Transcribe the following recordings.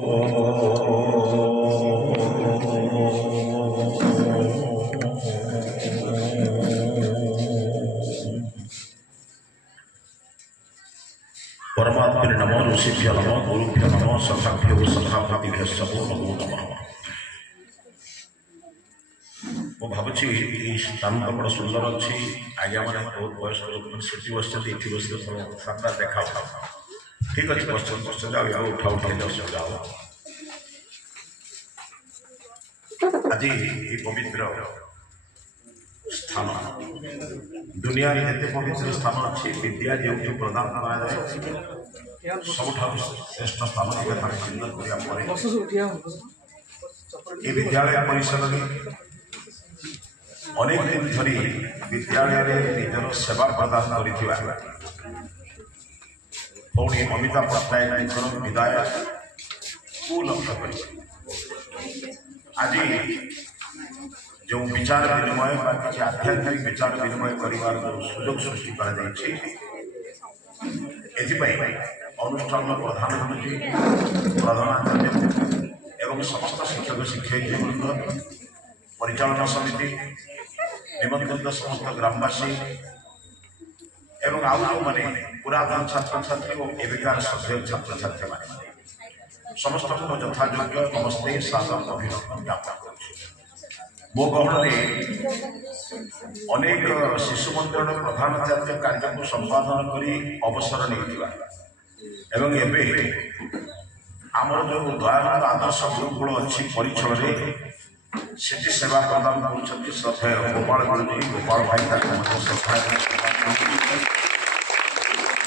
परमात्मने नमो ऋषिभ्यो नमो गुरुभ्यो नमो सखाभ्यो सखापतिभ्यो नमो नमः। ମୁଁ ଭାବୁଛି ଏଇ ସ୍ଥାନ ତ ବଡ଼ ସୁନ୍ଦର ଅଛି। ଆଜ୍ଞା ମାନେ ବହୁତ ବୟସ୍କ ଲୋକମାନେ ସେଠି ବସିଛନ୍ତି, ଏଠି ବସିଲେ ସାମ୍ନା ଦେଖା ଠିକ ଅଛି। ବସିଛନ୍ତି ଆଉ ଉଠା ଉଠେଇଲେ ଅସୁବିଧା ହବ। ଆଜି এই ପବିତ୍ର ସ୍ଥାନ ଦୁନିଆରେ ଯେତେ ପବିତ୍ର ସ୍ଥାନ ଅଛି ବିଦ୍ୟା ଯେଉଁଠି ପ୍ରଦାନ କରାଯାଏ ସବୁଠାରୁ ଶ୍ରେଷ୍ଠ ସ୍ଥାନ ତାକୁ ଚିହ୍ନଟ କରିବା ପରେ এই ବିଦ୍ୟାଳୟ ପରିସରରେ ଅନେକ ଦିନ ଧରି ବିଦ୍ୟାଳୟରେ ନିଜର ସେବା ପ୍ରଦାନ କରିଥିବା ଭଉଣୀ ଅମିତା ପଟ୍ଟନାୟକଙ୍କର ବିଦାୟକୁ ଲକ୍ଷ୍ୟ କରି ଆଜି ଯେଉଁ ବିଚାର ବିନିମୟ ବା କିଛି ଆଧ୍ୟାତ୍ମିକ ବିଚାର ବିନିମୟ କରିବାର ଯେଉଁ ସୁଯୋଗ ସୃଷ୍ଟି କରାଯାଇଛି ଏଥିପାଇଁ ଅନୁଷ୍ଠାନର ପ୍ରଧାନ ହେଉଛି ପ୍ରଧାନାଚାର୍ଯ୍ୟ ଏବଂ ସମସ୍ତ ଶିକ୍ଷକ ଶିକ୍ଷୟିତ୍ରୀବୃନ୍ଦ, ପରିଚାଳନା ସମିତି, ନିମନ୍ତ୍ରିତ ସମସ୍ତ ଗ୍ରାମବାସୀ ଏବଂ ଆଉ ଯେଉଁମାନେ ପୁରାତନ ଛାତ୍ରଛାତ୍ରୀ ଓ ଏବେକାର ସଭ୍ୟ ଛାତ୍ରଛାତ୍ରୀମାନେ ସମସ୍ତଙ୍କୁ ଯଥାଯୋଗ୍ୟ ନମସ୍ତେ ସାଦର ଅଭିନନ୍ଦନ ଜ୍ଞାପନ କରୁଛି। ମୋ ଗହଣରେ ଅନେକ ଶିଶୁ ମନ୍ଦିରର ପ୍ରଧାନାଚାର୍ଯ୍ୟ କାର୍ଯ୍ୟକୁ ସମ୍ପାଦନ କରି ଅବସର ନେଇଥିବା ଏବଂ ଏବେ ଆମର ଯେଉଁ ଦୟାନନ୍ଦ ଆଦର୍ଶ ଗୁରୁକୁଳ ଅଛି ପରିଚୟରେ ସେଠି ସେବା ପ୍ରଦାନ କରୁଛନ୍ତି ଶ୍ରଦ୍ଧେୟ ଗୋପାଳ ଗୁରୁଜୀ, ଗୋପାଳ ଭାଇ ତାକୁ ମଧ୍ୟ ଶ୍ରଦ୍ଧା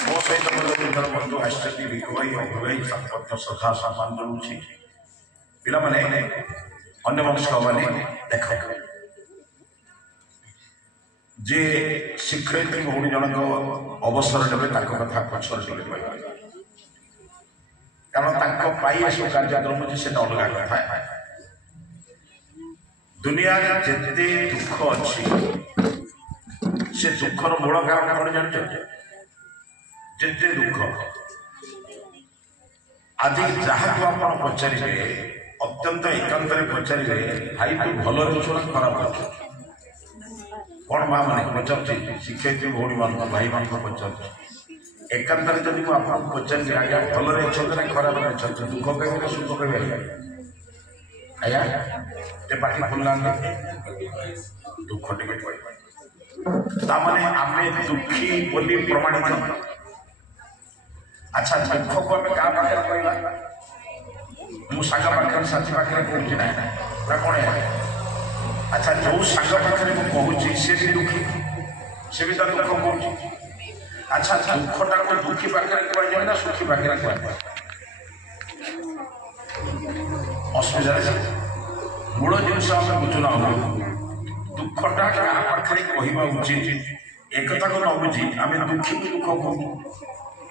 ମୋ ସହିତ ନିଜର ବନ୍ଧୁ ଆସିଛନ୍ତି ରିକୁ ଭାଇ, ଅଭି ଭାଇ, ତାକୁ ମଧ୍ୟ ଶ୍ରଦ୍ଧା ସମ୍ମାନ ଜଣାଉଛି। ପିଲାମାନେ ଅନ୍ୟମନସ୍କମାନେ ଦେଖ ଯେ ଶିକ୍ଷୟିତ୍ରୀ ଭଉଣୀ ଜଣକ ଅବସର ନେବେ ତାଙ୍କ କଥା ପଛରେ ଟିକେ କହିବା, କାରଣ ତାଙ୍କ ପାଇଁ ଏସବୁ କାର୍ଯ୍ୟକ୍ରମ ଅଛି ସେଟା ଅଲଗା କଥା। ଦୁନିଆରେ ଯେତେ ଦୁଃଖ ଅଛି ସେ ଦୁଃଖର ମୂଳ କାରଣ କଣ ଜାଣିଛ? ଯେତେ ଦୁଃଖ ଆଜି ଯାହାକୁ ଆପଣ ପଚାରିବେ ଅତ୍ୟନ୍ତ ଏକାନ୍ତରେ ପଚାରିବେ ଭାଇ ତୁ ଭଲରେ ଅଛୁ ନା ଖରାପ ଅଛୁ? କଣ ମା ମାନେ ପଚାରୁଛି ଶିକ୍ଷୟିତ୍ରୀ ଭଉଣୀ ମାନଙ୍କୁ ଭାଇମାନଙ୍କୁ ପଚାରୁଛି। ଏକାନ୍ତରେ ଯଦି ମୁଁ ଆପଣଙ୍କୁ ପଚାରିବି ଆଜ୍ଞା ଭଲରେ ଅଛନ୍ତି ନା ଖରାପରେ ଅଛନ୍ତି, ଦୁଃଖ କହିବେ ନା ସୁଖ କହିବେ? ଆଜ୍ଞା ଏ ପାଟି ଖୋଲିଲାନ୍ତି ଦୁଃଖ ଟିକେ କହିବେ। ତାମାନେ ଆମେ ଦୁଃଖୀ ବୋଲି ପ୍ରମାଣିତ। ଆଚ୍ଛା ଦୁଃଖକୁ ଆମେ କାହା ପାଖରେ କହିବା? ମୁଁ ସାଙ୍ଗ ପାଖରେ ସାଥୀ ପାଖରେ କହୁଛି ନା କଣ? ଆଚ୍ଛା ଯୋଉ ସାଙ୍ଗ ପାଖରେ ମୁଁ କହୁଛି ସେ ବି ଦୁଃଖୀ, ସେ ବି ତା ଦୁଃଖ କହୁଛି। ଆଚ୍ଛା ଦୁଃଖଟାକୁ ଦୁଃଖୀ ପାଖରେ କୁହାଯାଏ ନା ସୁଖୀ ପାଖରେ କୁହାଯାଏ? ଅସୁବିଧା ମୂଳ ଜିନିଷ ଆମେ ବୁଝୁନାହୁଁ। ଦୁଃଖଟା କାହା ପାଖରେ କହିବା ଉଚିତ ଏକଥାକୁ ନ ବୁଝି ଆମେ ଦୁଃଖୀକୁ ଦୁଃଖ କହୁଛୁ,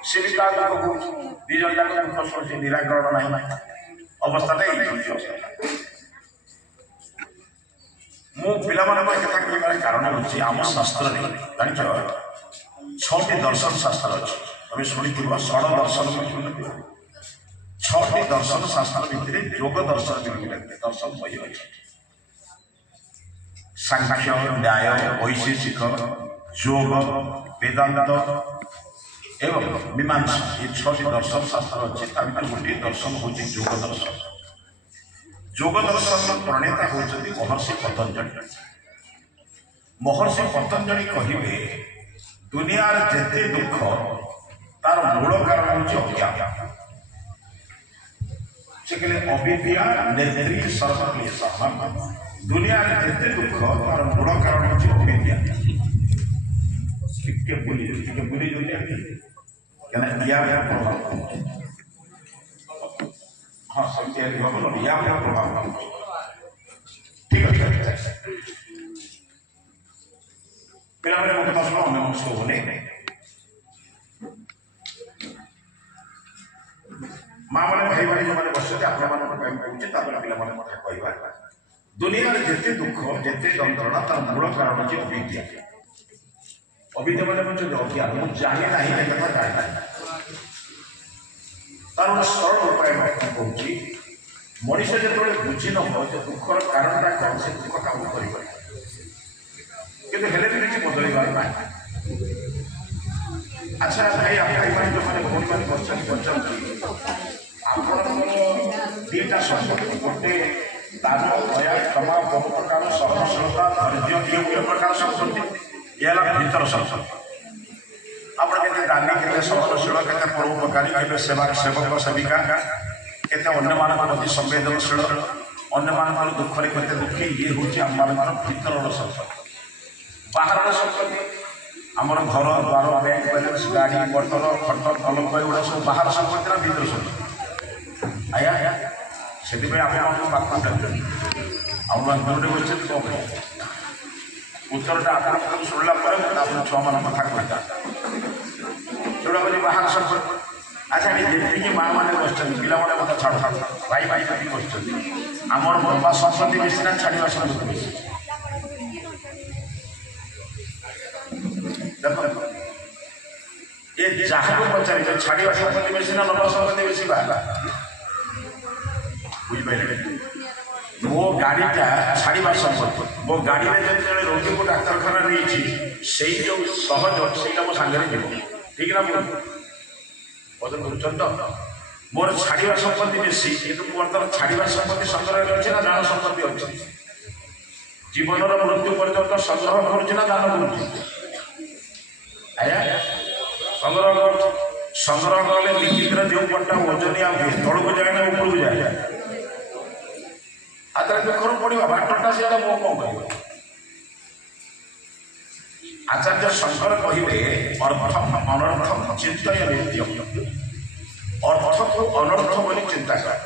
ସେ ବି ତା ଦୁଃଖ କହୁଛି, ଦି ଜଣ ଯାକ ଦୁଃଖ ଶୁଣୁଛି, ନିରାକରଣ ନାହିଁ। ଅବସ୍ଥାଟା ଏଇଠି। ମୁଁ ପିଲାମାନଙ୍କ କଥା କହିବାର କାରଣ ହେଉଛି ଆମ ଶାସ୍ତ୍ରରେ ଜାଣିଛ 6ଟି ଦର୍ଶନ ଶାସ୍ତ୍ର ଅଛି। ତମେ ଶୁଣିଥିବ ଷଡ଼ ଦର୍ଶନ ଶୁଣିଥିବ। 6ଟି ଦର୍ଶନ ଶାସ୍ତ୍ର ଭିତରେ ଯୋଗ ଦର୍ଶନ ଦର୍ଶନ ବହି ଅଛି। ସାଂଖ୍ୟ, ନ୍ୟାୟ, ବୈଶେଷିକ, ଯୋଗ, ବେଦାନ୍ତ ଏବଂ ମୀମାଂସା ଏ 6ଟି ଦର୍ଶନ ଶାସ୍ତ୍ର ଅଛି। ତା ଭିତରେ ଗୋଟିଏ ଦର୍ଶନ ହେଉଛି ଯୋଗ ଦର୍ଶନ। ଯୋଗ ଦର୍ଶନର ପ୍ରଣେତା ହେଉଛନ୍ତି ମହର୍ଷି ପତଞ୍ଜଳି। ମହର୍ଷି ପତଞ୍ଜଳି କହିବେ ଦୁନିଆର ଯେତେ ଦୁଃଖ ତାର ମୂଳ କାରଣ ହେଉଛି ଅଜ୍ଞାନ। ସେ କହିଲେ ଅବିଦ୍ୟା ନେତ୍ରୀ ସର୍ବକ୍ଲେଶ। ଦୁନିଆରେ ଯେତେ ଦୁଃଖ ତାର ମୂଳ କାରଣ ହେଉଛି ଅବିଦ୍ୟା। ଟିକେ ବୁଲି ଯାଉଛି କାରଣ ୟା ପ୍ରଭାବ ହଁ ସେମିତି ୟା ପ୍ରଭାବ ଠିକ ଅଛି। ପିଲାମାନେ ମୋ କଥା ଶୁଣ, ଅନ୍ୟ ମନସ୍କ ହଉନି। ମା ମାନେ ଭାଇ ଭାଇ ଯୋଉମାନେ ବସିଛନ୍ତି ଆପଣମାନଙ୍କ ପାଇଁ କହୁଛି, ତାପରେ ପିଲାମାନେ କଥା କହିବା। ଦୁନିଆରେ ଯେତେ ଦୁଃଖ ଯେତେ ଯନ୍ତ୍ରଣା ତାର ମୂଳ କାରଣ ହେଉଛି ଅବିଦ୍ୟା। ଅବିଦ୍ୟା ମାନେ ବୁଝୁଛନ୍ତି ଅଜ୍ଞାନ। ମୁଁ ଜାଣି ନାହିଁ ଏ କଥା ଜାଣି ନାହିଁ। ତାର ଗୋଟେ ସରଳ ଉପାୟ କହୁଛି मनीष जो बुझी नब दुखर कारण कौन से दुख काम कर किसी बदलबार ना। अच्छा भाई आप जो मैंने भौणी मैंने पचार दीटा संपत्ति गोटे दान दया क्षमा बहु प्रकार सहनशीलता धैर्य ये गोटे प्रकार संपत्ति ये भीतर संपत्ति आप दानी के सहनशील के परोपकारी के सेवक सेविका के प्रति संवेदनशील अन्य दुखरे के दुखी ये हूँ आम भीतर संपत्ति। बाहर संपत्ति आमर घर द्वार बैंक बैलेंस गाड़ी मोटर खट पलंक एगुड़ा सब बाहर संपत्ति ना भीतर संपत्ति आया से पाक आमरे क्वेश्चन कौन उत्तरटा आप शुणला छुआ मान कथा कहता जोड़ा बोली बाहर संपत्ति। अच्छा जी माँ मैंने क्वेश्चन पिला मत छाड़ भाई भाई भाई क्वेश्चन आमर संपत्ति बेसी ना छाड़ा संपत्ति बेसी देखो ये जहाँ को पचारि छाड़ा संपत्ति बेसी ना नवा संपत्ति बेसी बाहर बुझे मो गाड़ीटा छाड़ा संपत्ति मो गाड़ी में जब जब रोगी को डाक्तखाना नहीं से जो सहज से मो सांगे जीव ठीक ना बदल कर मोर छाड़ा संपत्ति बेसी कितु बर्तमान छाड़ा संपत्ति संग्रह अच्छे ना दान संपत्ति अच्छे जीवन मृत्यु पर्यटन संग्रह करुच्ची ना दान करुच्ची आया संग्रह कले लिखित जो पट्टा ओजनिया हुए तौक जाए ना ऊपर को जाए आते दुखर पड़ा बाटटा से कौन कह आचार्य शंकर कहले अर्थम अनर्थम चिंतय नित्यम अर्थ को अनर्थ बोली चिंता कर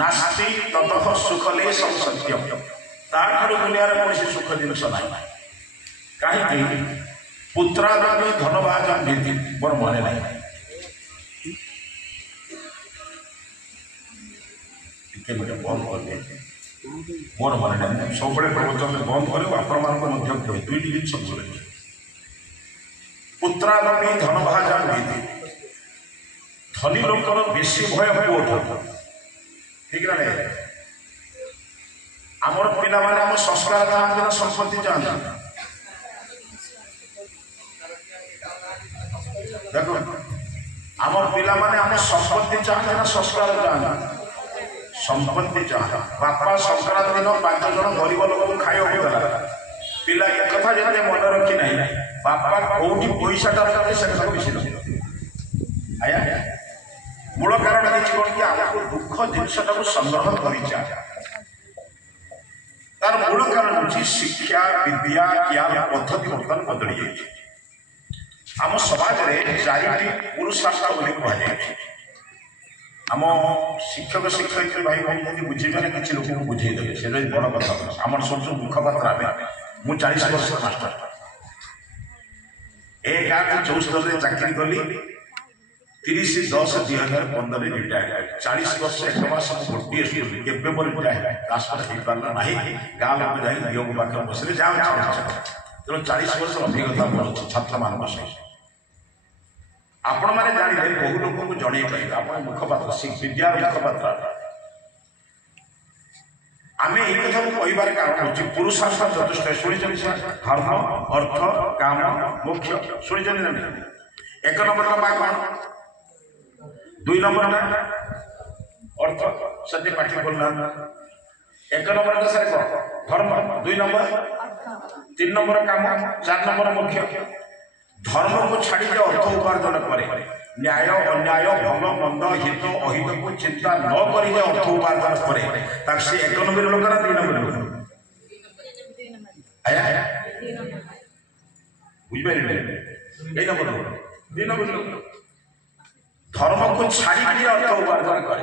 नास्ति ततः सुखले सब सत्यम ताठू दुनिया कौन सुख जिनस ना कहीं पुत्रादि धनभाजन नीति मोर मन ना बंद कर मोर मन ना सब प्रवचन बंद कर आपण दुईट जिन पुत्रादि धनभाजन नीति धनी लोकर बेसी भय पुओ ठीक ना नहीं आमर पिला माने आम संस्कार चाहते ना संपत्ति चाहते देखो आम पिला माने आम संपत्ति चाहते ना संस्कार चाहते संपत्ति चाहता बापा संक्रांति दिन 5 जन गरीब लोक खाइबा देला पिला एक कथा जते मन रखी ना बापा कोठी पैसाटा रखते से विषय आया मूल कारण देखिए कौन कि आपको दुख जिनटा को संग्रह कर तार मूल कारण हूँ शिक्षा विद्या ज्ञान पद्धति बर्तमान बदली जाए आम समाज में चारिटी पुरुषार्थ बोली कहुए आम शिक्षक शिक्षयित्री भाई भाई जब बुझेबे किसी लोक को बुझेदेवे से बड़ कथा आम सब मुखपात्र आम मु 40 वर्ष मास्टर ए गाँव 74 चाकरी कली 30/10/2015 रिटायर 40 वर्ष 1 मास गोटे स्कूल केवे पर ट्रांसफर हो पारा ना गाँ लोग जाए नियोग पाखे बसले जहाँ तेणु 40 वर्ष अभिज्ञता मोर छात्र मान आपण मैंने जाने बहु लोक को जन पारे आप मुखपात्र विद्यार मुखपात्र आम ये कथा कहबार कारण हूँ पुरुषार्थ चतुष्टय शुणी धर्म अर्थ काम मोक्ष शुणी ना 1 नंबर का कौन 2 नंबर ना अर्थ सत्य पाठी बोलना 1 नंबर का सर धर्म 2 नंबर 3 नंबर काम 4 नंबर मोक्ष धर्म को छाड़ी अर्थ उपार्जन करे न्याय अन्याय भल मंद हित अहित को चिंता न करी अर्थ उपार्जन करे से 1 नंबर लोक ना 2 नंबर लोक आया बुझे 1 नंबर लोक 2 नंबर लोक धर्म को छाड़ी अर्थ उपार्जन करे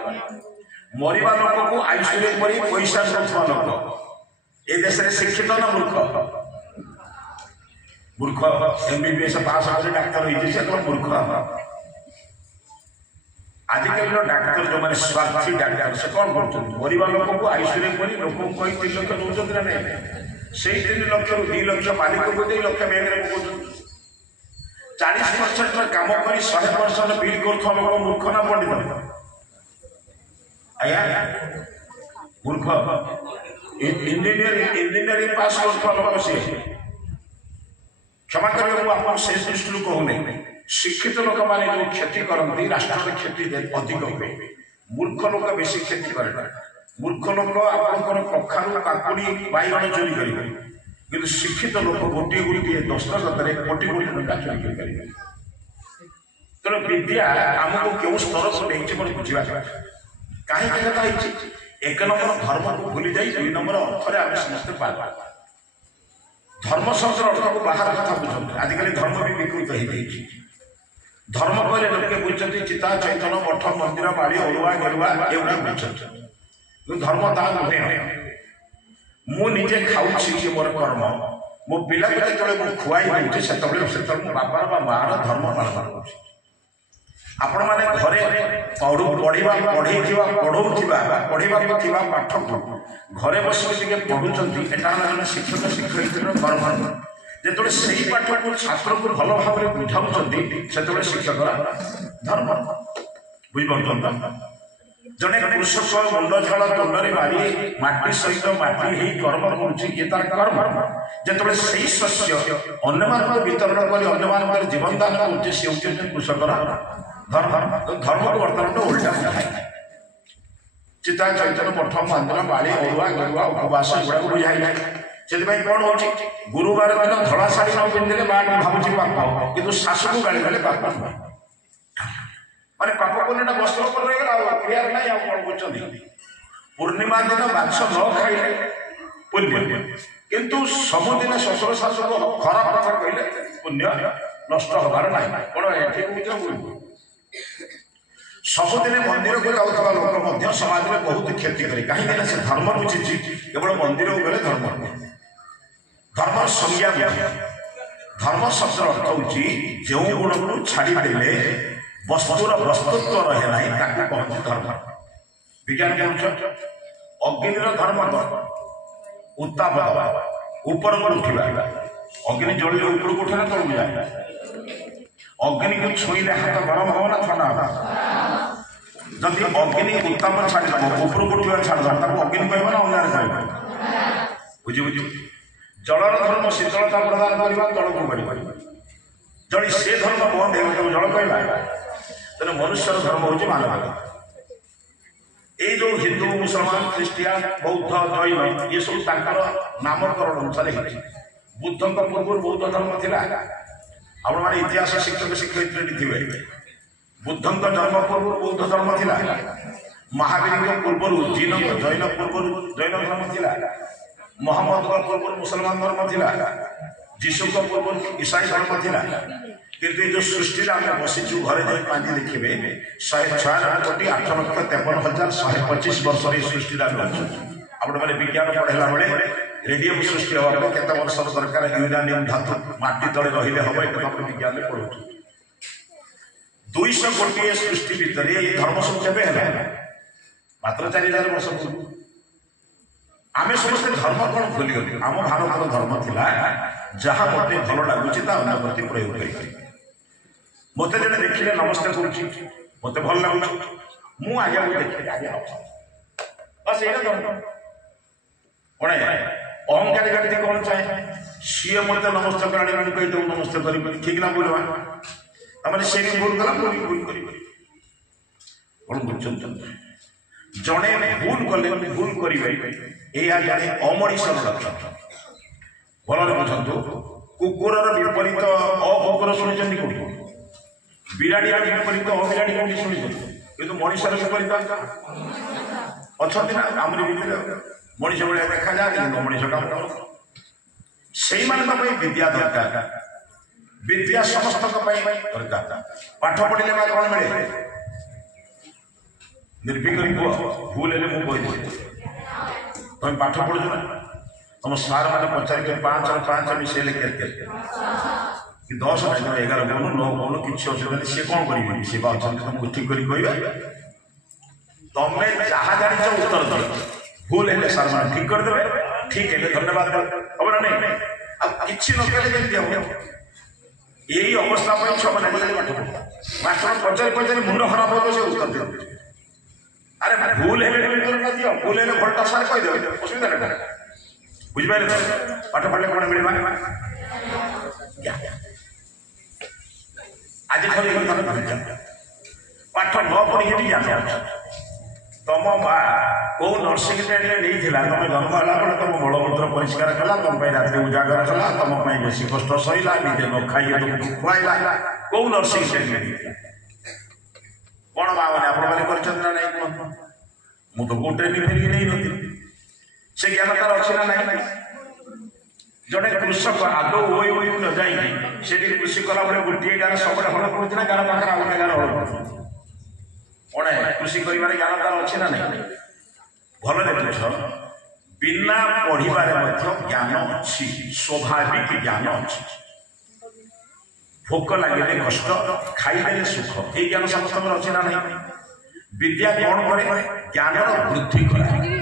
मरवा लोक को आइसोलेट कर पैसा रखा लोक ए देश में शिक्षित ना मूर्ख मूर्ख MBBS पास होते डाक्तर होती मूर्ख आजिकल डाक्तर जो मैंने स्वार्थी डाक्तर से कौन कर मरवा लोक को आइसोलेट कर लोक 3 लाख दौरान ना नहीं से 3 लाख रु 2 लाख मालिक को 2 लाख बैंक में 40% काम कर 100% बिल कर मूर्ख ना पंडित आया मूर्ख इंजीनियरिंग पास लोक सी क्षमा करेंगे मुझे से दृष्टि कहूनी शिक्षित लोक मैंने जो क्षति करती राष्ट्र क्षति अधिक हुए मूर्ख लोक बेसी क्षति करे मूर्ख लोक आपंकर कखारू काकुड़ी बैगण चोरी करेंगे कि शिक्षित लोक गोटे गोटे दस्तखत कोटी कोटी टका चोरी करेंगे तेणु विद्या आमको क्यों स्तर को नहीं बुझा कहीं एक नंबर धर्म को भूली जाए दुई नंबर अर्थरे आम समस्ते पाइबा धर्म शब्द अर्थ को बाहर कथा बुझे आजिकल धर्म भी विकृत हो धर्म कहले लोके बुझते चिता चैतन मठ मंदिर बाड़ी अरुआ गेरुआ एगुड़ा बुझते धर्म ता नुहे मु निजे खाऊँ मोर कर्म मो पिला जो खुआई दूचे से बापार मार धर्म पालन कर आपण माने घरे पढ़ा पाठ को घरे बस पढ़ुंट एटा शिक्षक शिक्षयित्री कर्म जो से पाठ को छात्र को भल भाव में बुझाऊँ से शिक्षक धर्म बुझे जड़े कृषक मुंड झाड़ दंडे मारी माटी सहित माटी कर्म कर्म जो से शस्य अन्य वितरण कर जीवन दान कर कृषक धर्म धर्म को बर्तमान तो उल्टा बुझाई चिता चैतन्य मठ मंदिर बाड़ी अरुआ गेरुआ उपवास गुड़ा बुझाई से कौन हो गुरुवार दिन धड़ा शाढ़ी न पिंधे बाट भावुँ पाप कि शाशु को गाड़ी देने पाप नुहे माने पाप पुण्य वस्त्र पर रहीगला क्रियार ना कौन बुझे पूर्णिमा दिन माछ न खाइले पुण्य किंतु सबुदिन शशुर शाशु को खराब कथा कहले पुण्य नष्ट हबार ना कौन सबुदिन मंदिर को जाऊा लोक समाज में बहुत क्षति करे कहीं से धर्म बुझी केवल मंदिर को गले धर्म धर्म संज्ञा धर्म शब्द अर्थ हूँ जो गुण को छाड़देले वस्तुर वस्तुत्व रहे ना कहते धर्म विज्ञान पढ़ुच अग्नि धर्म उत्ताप ऊपर उठा अग्नि जलिए ऊपर को उठे ना तौक जाए अग्नि को छुईले हाथ गरम हम ना ठंडा हम जदि अग्नि उत्ताप छाड़ ऊपर को उठा छाड़ अग्नि कह ना अंगार कह बुझी बुझी जलर धर्म शीतलता प्रदान करवा तल को बढ़ जड़े से धर्म बंद हो जल कहवा तेना मनुष्य धर्म हूँ मानवता ये जो हिंदू मुसलमान ख्रीस्टियान बौद्ध जैन ये सब नामकरण अनुसार बुद्ध पूर्व बौद्ध धर्म थिला आपण माने इतिहास शिक्षक शिक्षयित्री थे बुद्ध जन्म पूर्व बौद्ध धर्म थिला महावीर पूर्व जैन पूर्व जैन धर्म थिला मोहम्मद पूर्व मुसलमान धर्म थिला जीशु पूर्व ईसाई धर्म थिला किंतु जो सृष्टि आम बसीचु घरे जाए पाँच देखिए 196,08,53,125 वर्ष सृष्टि आप विज्ञान पढ़ेला बेले रेडियम सृष्टि हवा केत वर्ष दरकार यूरानियम धातु माटी तले रही हम एक विज्ञान पढ़ु 200 कोटी सृष्टि भितर धर्म सब केवे है मात्र 4,000 वर्ष पूर्व आम समस्ते धर्म कौन भूलीगल आम भारत धर्म थिला जहाँ मत भल लगुच अन्य प्रति प्रयोग कर मत जड़े देखिले नमस्ते करुच्ची मत भल लगुच मु आगे देखिए आगे बस ये कौन अहंकारी व्यक्ति कौन चाहे सी मत नमस्ते कर कही नमस्ते कर ठीक ना बोलवा तमें से भूल कला भूल कौन बुझुन जड़े भूल कले भूल करेंगे यह जड़े अमनिषर लक्षण भल बुझु कुकुर विपरीत अकुकुर शुणी कौटी बिराड़ी विपरीत अबिराड़ी कौटी शुणी कि मनुष्यर विपरीत अच्छा ना आमरी भितर मनीष भाया देखा जाए मनीष काम से विद्या दरकार विद्या समस्त दरकार पाठ पढ़ले कौन मिले निर्विघ्न कह भूल है मुझे तुम पाठ पढ़ु ना तुम सार मैंने पचार 5 और 5 मिसेले कि 10 नहीं 11 कौन 9 कौन किसी असुविधा सी कौन करेंगे सी तुमको ठीक कर तुम्हें जहाँ जान उत्तर दे भूल है सार मैंने ठीक करदे ठीक है धन्यवाद हम ना नहीं अब किसी न कहे यही अवस्था छुआ मैंने पाठ पढ़ा मास्टर पचार मुंड खराब हो से उत्तर दे अरे भूल है दियो भूल है भोल्टा सारे कह दे असुविधा ना बुझिपारे तो पाठ पढ़ले कौन मिलवा आज खाली पाठ न पढ़ी जान तुम माँ कौ नर्सिंग ट्रेनिंग नहीं तुम जन्म है तुम मलमूत्र परिष्कार कला तुम रात उजागर कला तुम बेसी कष्ट सहला निजे न खाई तुमको खुआला कौ नर्सिंग ट्रेनिंग कौन माँ मैंने आप मुझे तो ट्रेनिंग नहीं नी से ज्ञान तार अच्छी ना नहीं जड़े कृषक आदौ ओई न जाए कृषि कला बेले गोटे गाँव सब हल पड़े ना गाँव पाखे आउ गोटे गाँव हल पड़े कौन कृषि कर ज्ञान तार अच्छी ना नहीं भल देखुछ बिना पढ़ार ज्ञान अच्छी स्वाभाविक ज्ञान अच्छी भोक लगे कष्ट खाइले सुख ये ज्ञान समस्त अच्छी ना नहीं विद्या कौन करे ज्ञान वृद्धि कराए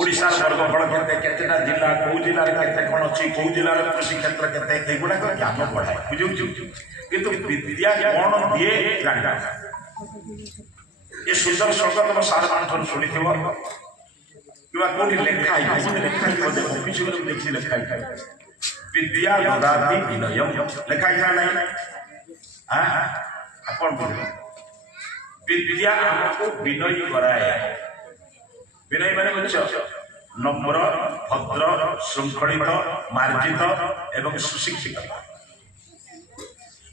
ओडिशा वर्गफल केतेटा जिला कौ जिले केते कौन अच्छी कौ जिलार कृषि क्षेत्र केते गुड़ाक ज्ञान बढ़ाए बुझे किंतु विद्या कौन दिए जाना ये सुंदर श्लोक तुम सार मान शुणी थो कि कौटी लेखाई लेखाई देखी लेखाई विद्या ददाति विनयम लेखाई था नहीं कौन विद्या हमको विनयी कराए विनय माने बुझ नम्र भद्र श्रृंखलित मार्जित एवं सुशिक्षित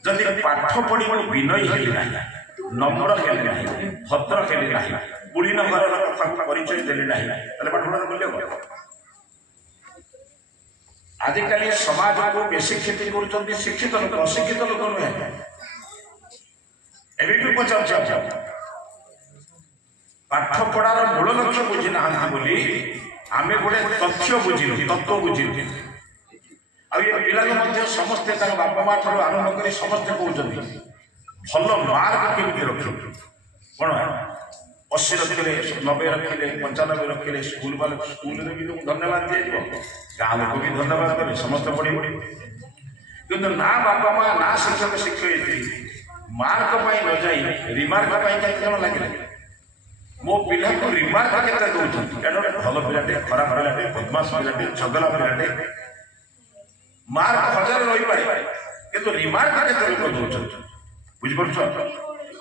जदि पाठ पढ़ी विनयी हेली ना नम्र हेली ना भद्र हेली ना कुलीन घर कथा परिचय देली ना पाठ पढ़ार मूल्य कौन आजिकल समाज को बेसी क्षति कर शिक्षित लोक अशिक्षित लोक नुहे एवं पचार पाठ पढ़ार मूल लक्ष्य बुझी ना बोली आम गोटे तथ्य बुझिलु तत्व बुझिलु आए पिला समस्ते बापा माँ ठार आरंभ कर समस्ते कहते भल मार्क केमी रख कौन 80 रखिले 90 रखिले 95 रखिले स्कूल वाले स्कूल भी तुमको धन्यवाद दिया गाँव लोक भी धन्यवाद देवे समस्त पढ़ी किंतु ना बापा माँ ना शिक्षक शिक्षयित्री मार्क न जाई रिमार्क केते जन लगे मो पिला को रिमार्क केते दउछन एडो भल पिलाटे खराब पिलाटे बदमाश पिलाटे झगला पिलाटे मार्क 1000 रही पारे किंतु रिमार्क केते लोक दउछन बुझ परछ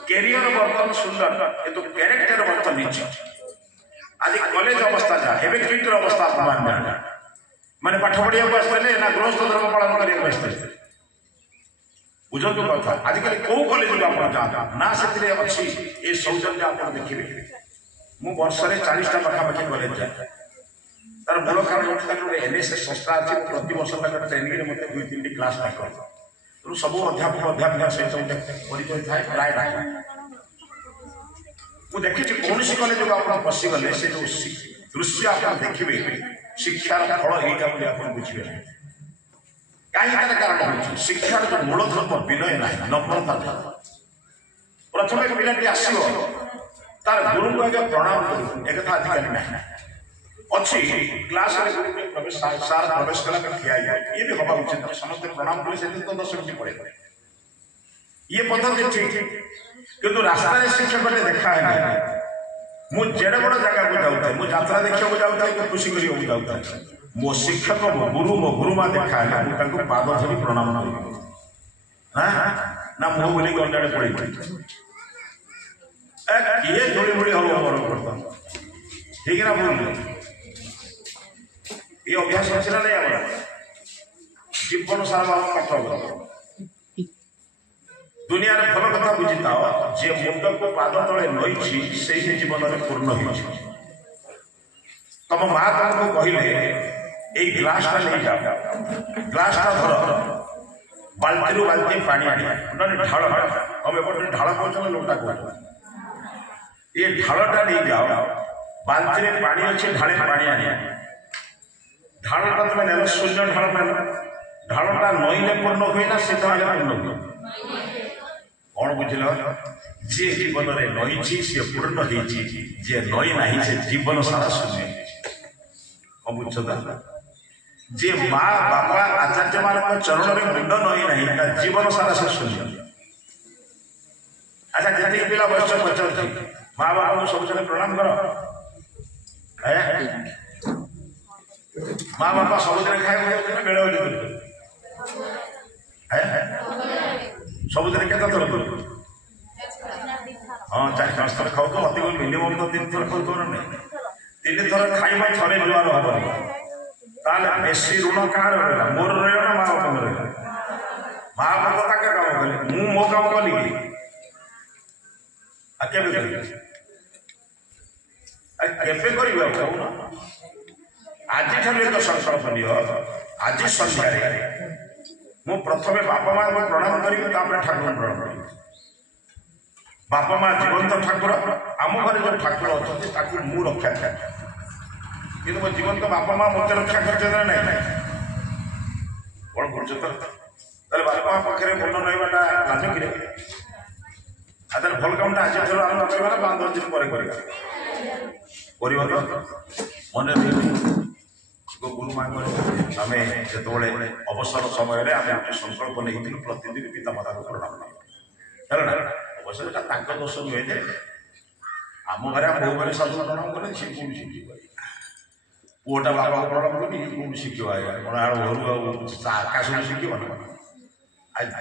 कैरियर वर्तमान सुंदर किंतु कैरेक्टर वर्तमान नीचे आज कॉलेज अवस्था जा हेबे क्रिकेटर अवस्था अपमान जाना माने पाठ पढ़िया को आसले ना गृहस्थ धर्म पालन करिया को आसले बुझंतु कथा आजिकल कौ कॉलेज आप जाता ना से अच्छी ये सौजन्य आप देखिए मु वर्षे 40टा पाखापाखि कॉलेज जाए तार मूल कारण गोटे एनएसएस संस्था अच्छी प्रति वर्ष ट्रेनिंग में मतलब 2-3 क्लास कर तेणु सब अध्यापक अध्यापिका सहित परिचय थाए प्राय मुझे देखी कौन कॉलेज को आप पशिगले से जो दृश्य आप देखिए शिक्षार फल यहाँ आप बुझे कहीं कारण हो शिक्षार जो मूल धर्म विनय ना नम्रता प्रथम पिलाटी आसो तार गुरु को आगे प्रणाम करूँ एक आजिकल ना अच्छी क्लास सार प्रवेश कला ठिया ये भी हवा उचित समस्त प्रणाम कले से तो 10 मिनट पड़े ये पद्धति ठीक किंतु रास्ता शिक्षक देखा है मुझे जेड़े बड़ जगह को जाऊँ मुझे यात्रा देखा जाऊँ खुशी कर मो शिक्षक मो गुरुमा देखा है मुझे पाद धरी प्रणाम करी ना मुह बोली अंडाड़े पड़े किए जोड़ी बोड़ी हम करता ठीक है ना बोल ये अभ्यास अच्छे ना नहीं आम जीवन सारा पाठ दुनिया भल कथा बुझी था जे मुंड को पाद तले नई से जीवन में पूर्ण हो तुम माँ तुमको कहले ये ग्लासटा ले जाओ ग्लासटा धर बाल्टी रू बाल्टी पानी ढाल हम एपटे ढाल कह लोटा कह ये ढालटा नहीं जाओ बाल्टी में पानी अच्छे ढाले पानी आने ढालटा तुम ने शून्य ढाल ढालटा नईले पूर्ण हुए ना सीधा पूर्ण हुए कौन बुझल जी जीवन में नई सी पूर्ण जे नई ना से जीवन सारा शून्य कौन बुझ जे माँ बापा आचार्य मान चरण में मुंड नई ना जीवन सारा से शून्य अच्छा जितनी पिला बयस पचार ମା ବାପାଙ୍କୁ ସବୁବେଳେ ପ୍ରଣାମ କର। ମା ବାପା ସବୁଦିନ ଖାଇବାକୁ ବେଳ ସବୁଦିନ କେତେ ଥର କରୁ? ହଁ 4-5 ଥର ଖାଉଛୁ, ଅତି ମିନିମମ୍ ତ 3 ଥର ଖାଉଥିବ ନା ନାହିଁ? 3 ଥର ଖାଇବା ଥରେ ଜୁଆର ହବନି, ତାହେଲେ ବେଶୀ ଋଣ କାହାର ରହିଲା? ମୋର ରହିଲା ନା ମା ବାପାଙ୍କ ରହିଲା? ମା ବାପା ତ ତାଙ୍କ କାମ କଲେ, ମୁଁ ମୋ କାମ କଲି କି? ଆଉ କେବେ କରିବି? କେବେ କରିବି ଆଉ କହୁନ? ଆଜିଠାରୁ ଏକ ସଂକଳ୍ପ ନିଅ, ଆଜି ସନ୍ଧ୍ୟାରେ ମୁଁ ପ୍ରଥମେ ବାପା ମାଙ୍କୁ ପ୍ରଣାମ କରିବି, ତାପରେ ଠାକୁରଙ୍କୁ ପ୍ରଣାମ କରିବି। ବାପା ମା ଜୀବନ୍ତ ଠାକୁର, ଆମ ଘରେ ଯେଉଁ ଠାକୁର ଅଛନ୍ତି ତାକୁ ମୁଁ ରକ୍ଷା କରେ, କିନ୍ତୁ ମୋ ଜୀବନ୍ତ ବାପା ମା ମୋତେ ରକ୍ଷା କରିଛନ୍ତି ନା ନାହିଁ? କଣ କରୁଛ? ତାହେଲେ ବାପା ମା ପାଖରେ ମନ ରହିବାଟା ଲାଜ କିରେ? ଆଉ ତାହେଲେ ଭଲ କାମଟା ଆଜିଠାରୁ ଆରମ୍ଭ କରିବା ନା 5-10 ଦିନ ପରେ କରିବା? କରିବ ତ? ମନେ ଗୁରୁମାଙ୍କର ଆମେ ଯେତେବେଳେ ଅବସର ସମୟରେ ଆମେ ଗୋଟେ ସଂକଳ୍ପ ନେଇଥିଲୁ ପ୍ରତିଦିନ ପିତାମାତାଙ୍କୁ ପ୍ରଣାମ କରିବୁ, ହେଲା ନା? ଅବଶ୍ୟ ଏଟା ତାଙ୍କ ଦୋଷ ନୁହେଁ ଯେ ଆମ ଘରେ ବୋଉ ମାନେ ଶାଶୁ ପ୍ରଣାମ କଲେ ସେ କୋଉଠି ଶିଖିବ? ପୁଅଟା ବାପାକୁ ପ୍ରଣାମ କଲି କୋଉଠି ଶିଖିବ? କଣ ଆଳ ଘରୁ ଆଉ ଆକାଶରୁ ଶିଖିବ ନା?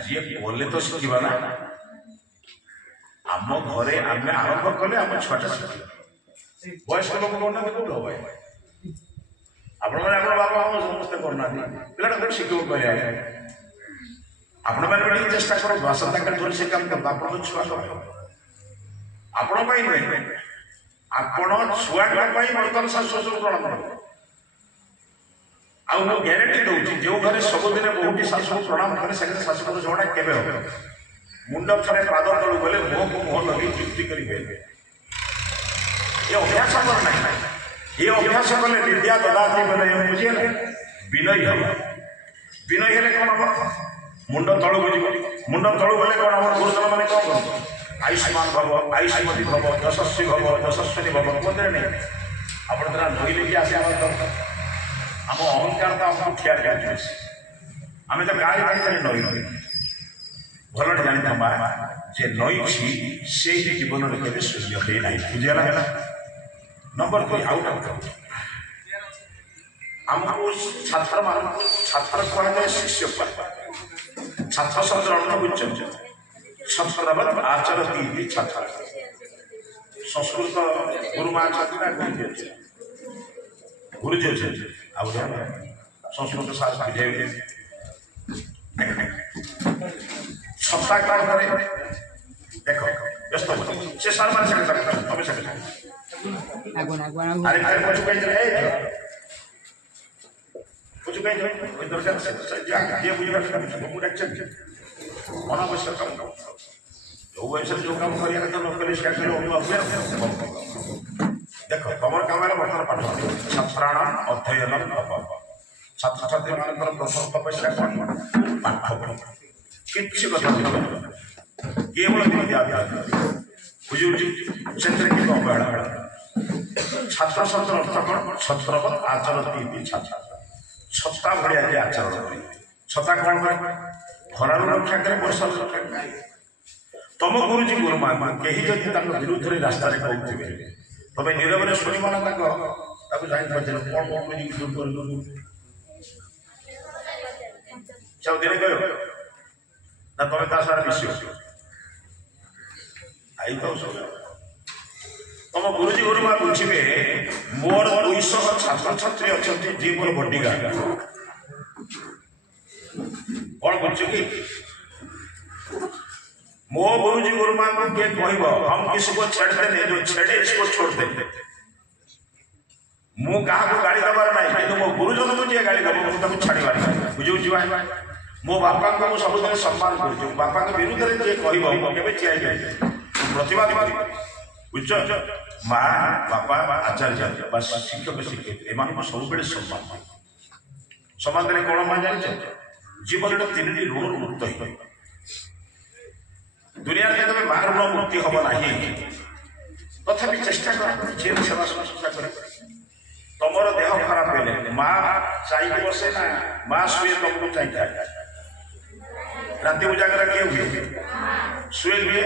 ଯିଏ କଲେ ତ ଶିଖିବା ନା। ଆମ ଘରେ ଆମେ ଆରମ୍ଭ କଲେ ଆମ ଛୁଆଟା ଶିଖିବ। ବୟସ୍କ ଲୋକ କରୁନାହାନ୍ତି, କୋଉଠି ହବ? ଆପଣମାନେ ଆପଣ ବାପା ମା ସମସ୍ତେ କରୁନାହାନ୍ତି, ପିଲାଟା କୋଉଠି ଶିଖିବ କରିବା? ଆପଣମାନେ ବି ଟିକେ ଚେଷ୍ଟା କରନ୍ତୁ, ଆସନ୍ତାକାଲି ସେ କାମ କରନ୍ତୁ। ଆପଣଙ୍କ ଛୁଆ ଆପଣ ପାଇଁ ନୁହେଁ, ଆପଣ ଛୁଆଙ୍କ ପାଇଁ ବର୍ତ୍ତମାନ ଶାଶୁ ଶ୍ୱଶୁର ପ୍ରଣାମ କରନ୍ତୁ। ଆଉ ମୁଁ ଗ୍ୟାରେଣ୍ଟି ଦଉଛି, ଯେଉଁ ଘରେ ସବୁଦିନେ ବହୁଟି ଶାଶୁକୁ ପ୍ରଣାମ କରେ ସେ ଘରେ ଶାଶୁଙ୍କର ଝଗଡ଼ା କେବେ ହେବ? ମୁଣ୍ଡ ଥରେ ପାଦ ତଳୁ ଗଲେ ମୁହଁକୁ ମୁହଁ ଲଗେଇ ଯୁକ୍ତି କରିବେ। ଏ ଅଭ୍ୟାସ କର ନାହିଁ, ଏ ଅଭ୍ୟାସ କଲେ ବିଦ୍ୟା ଦଦାତି ବଲେ ବୁଝିଗଲେ ବିନୟ ହେବ। ବିନୟ ହେଲେ କଣ ହବ? ମୁଣ୍ଡ ତଳକୁ ଯିବ। ମୁଣ୍ଡ ତଳୁ ଗଲେ କଣ ହବ? ଗୁରୁଜନ ମାନେ କଣ କରନ୍ତୁ? ଆୟୁଷ୍ମାନ ଭବ, ଆୟୁଷ୍ମତୀ ଭବ, ଯଶସ୍ୱୀ ଭବ, ଯଶସ୍ୱତୀ ଭବ କୁହନ୍ତି ନାହିଁ? ଆପଣ ତାରା ନଈଲେ କି ଆସିବା ଦରକାର। ଆମ ଅହଙ୍କାର ତ ଆମକୁ ଠିଆ ଦିଆଯାଉଛି। ଆମେ ତ ଗାଈ ପାଖରେ ନଈ ଭଲରେ ଜାଣିଥା ମା, ଯେ ନଈଛି ସେଇ ଜୀବନରେ କେବେ ଶୂନ୍ୟ ହେଇନାହିଁ। ବୁଝିଗଲା? ହେଲା ନମ୍ବର 2 ଆଉ ଗୋଟେ ଆମକୁ ଛାତ୍ରମାନଙ୍କୁ ଛାତ୍ର କୁହାଯାଏ, ଶିଷ୍ୟ କୁହାଯାଏ। ଛାତ୍ର ଶବ୍ଦର ଅର୍ଥ ବୁଝୁଛନ୍ତି? ଛତ୍ରବତ୍ ଆଚରତି ଇତି ଛାତ୍ର। ସଂସ୍କୃତ ଗୁରୁମା ଅଛନ୍ତି ନା ଗୁରୁଜୀ ଅଛି? ଗୁରୁଜୀ ଅଛନ୍ତି। ଆଉ ସଂସ୍କୃତ ସାର୍ ବୁଝେଇବେ। ଛତା କଣ କରେ? ଦେଖ ବ୍ୟସ୍ତ ସେ ସାର୍ ମାନେ ତମେ ସେ ଆରେ ଆରେ ପଛୁ କାହିଁ ଦରକାର ଯିଏ ବୁଝିବା ମୁଁ ଡାକିଛି ଅନାବଶ୍ୟକ କାମ। ଯୋଉ ବୟସରେ ଯୋଉ କାମ କରିବା କଥା ନ କଲେ ସେ ଦେଖ ତମର କାମରେ ବର୍ତ୍ତମାନ ପାଠ ଛାତ୍ରାଣ ଅଧ୍ୟୟନ ଛାତ୍ରଛାତ୍ରୀ ମାନଙ୍କର ପ୍ରଥମ ତପସ୍ୟା କଣ? ପାଠ ପଢ। କିଛି କଥା କିଏ ବଳ ବିଦ୍ୟା ବୁଝୁଛି ସେଥିରେ କିନ୍ତୁ ଅବହେଳା। ଛାତ୍ର ଶବ୍ଦର ଅର୍ଥ କଣ? ଛତ୍ରବତ୍ ଆଚରତି ଇତି ଛାତ୍ର। ଛତା ଭଳିଆ ଯେ ଆଚରଣ କରେ। ଛତା କଣ କରେ? ଖରାରୁ ରକ୍ଷା କରେ, ବର୍ଷାରୁ ରକ୍ଷା କରେ। ତମ ଗୁରୁଜୀ ଗୁରୁମା କେହି ଯଦି ତାଙ୍କ ବିରୁଦ୍ଧରେ ରାସ୍ତାରେ କହୁଥିବେ ତମେ ନୀରବରେ ଶୁଣିବ ନା ତାକୁ ଜାଣି ପାରୁଛ କଣ ଗୁରୁଜୀ ଦୂର କରିଲୁ ଦିନେ କହିବ ନା ତମେ ତା ସାରା ମିଶିବ? ଆଇ ତ ତମ ଗୁରୁଜୀ ଗୁରୁମା ବୁଝିବେ ମୋର 200 ଛାତ୍ରଛାତ୍ରୀ ଅଛନ୍ତି ଯିଏ ମୋର ବଡିଗାର୍ଡ। କଣ ବୁଝୁଛ କି? ମୋ गुरुजी गुरुमा को किए कहब हम किसी को छेड़ देने जो छेड़े इसको छोड़ दे। मु क्या गाड़ी दबार ना कि मो गुरुजन को जी गाड़ी दब मुझे छाड़बार बुझे मो बापा को सबुद सम्मान कर बापा विरुद्ध में जी कह प्रतिवाद बुझ माँ बापा आचार्य शिक्षक शिक्षक एम सब सम्मान सम्मान देने कौन माँ जान जीवन 3टी ऋण मुक्त हो दुनिया में तुम्हें बाहर मुक्ति हम ना तथापि चेष्टा कर सेवा शुश्रूषा कर तुमर देह खराब है माँ चाहिए बसे ना माँ शुए तुमको चाहिए राति उजागर किए हुए शुए हुए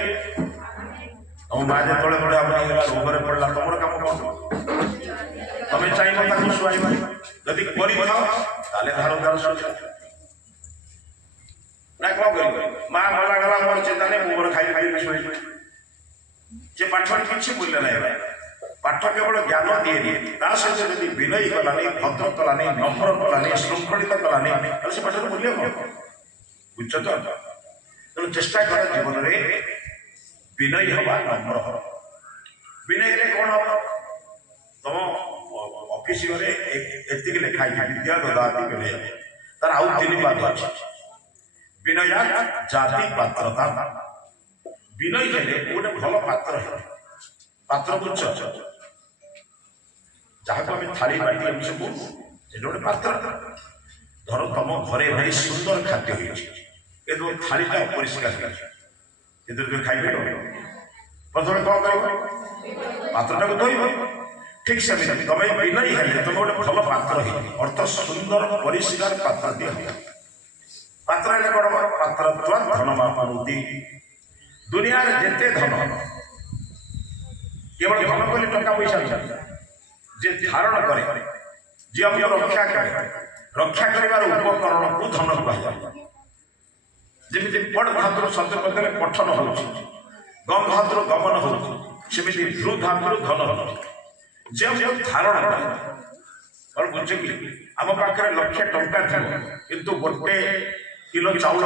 तुम माँ जो तले बड़े रोगे पड़ा तुम कम कौन तुम चाहिए शुआई जदि धार धार शुआ ना कौन कर माँ गला गला मोर चिंता नहीं मोर खाई खाई शुई जे पाठ किसी मूल्य ना पाठ केवल ज्ञान दिए ता सहित जब विनयी कलानी भद्र कलानी नम्र कलानी श्रृंखलित कलानी से पाठ मूल्य कौन बुझ तो तेणु चेष्टा कर जीवन में विनयी हवा नम्र हम विनय कौन हम तुम ऑफिस एति लिखाई विद्या ददाति विनय तार आउ 3 पाद अच्छे विनया जाति पात्रता विनयी हेले गोटे भल पात्र पात्र बुझ जहाँ को आम थाली बाटी एम सब गोटे पात्र धर तुम घरे भारी सुंदर खाद्य हो थालीटा अपरिष्कार कि खाइबे प्रथम कौन कर पात्रटा को धोब ठीक से तुम विनयी हेले तुम गोटे भल पात्र अर्थ सुंदर परिष्कार पात्र दिए पात्र कौन पात्र धन मापी दुनिया जिते धन केवल धन कहले टंका पैसा जे धारण करे जे हमको रक्षा करे रक्षा कर उपकरण को धन कहुए जमी पढ़ धातु शब्द करते पठन हो गम धातु गमन होमी भ्रू धातु धन हो धारण और बुझ कि आम पाखे लक्षे टंका थी किंतु गोटे किलो चाउल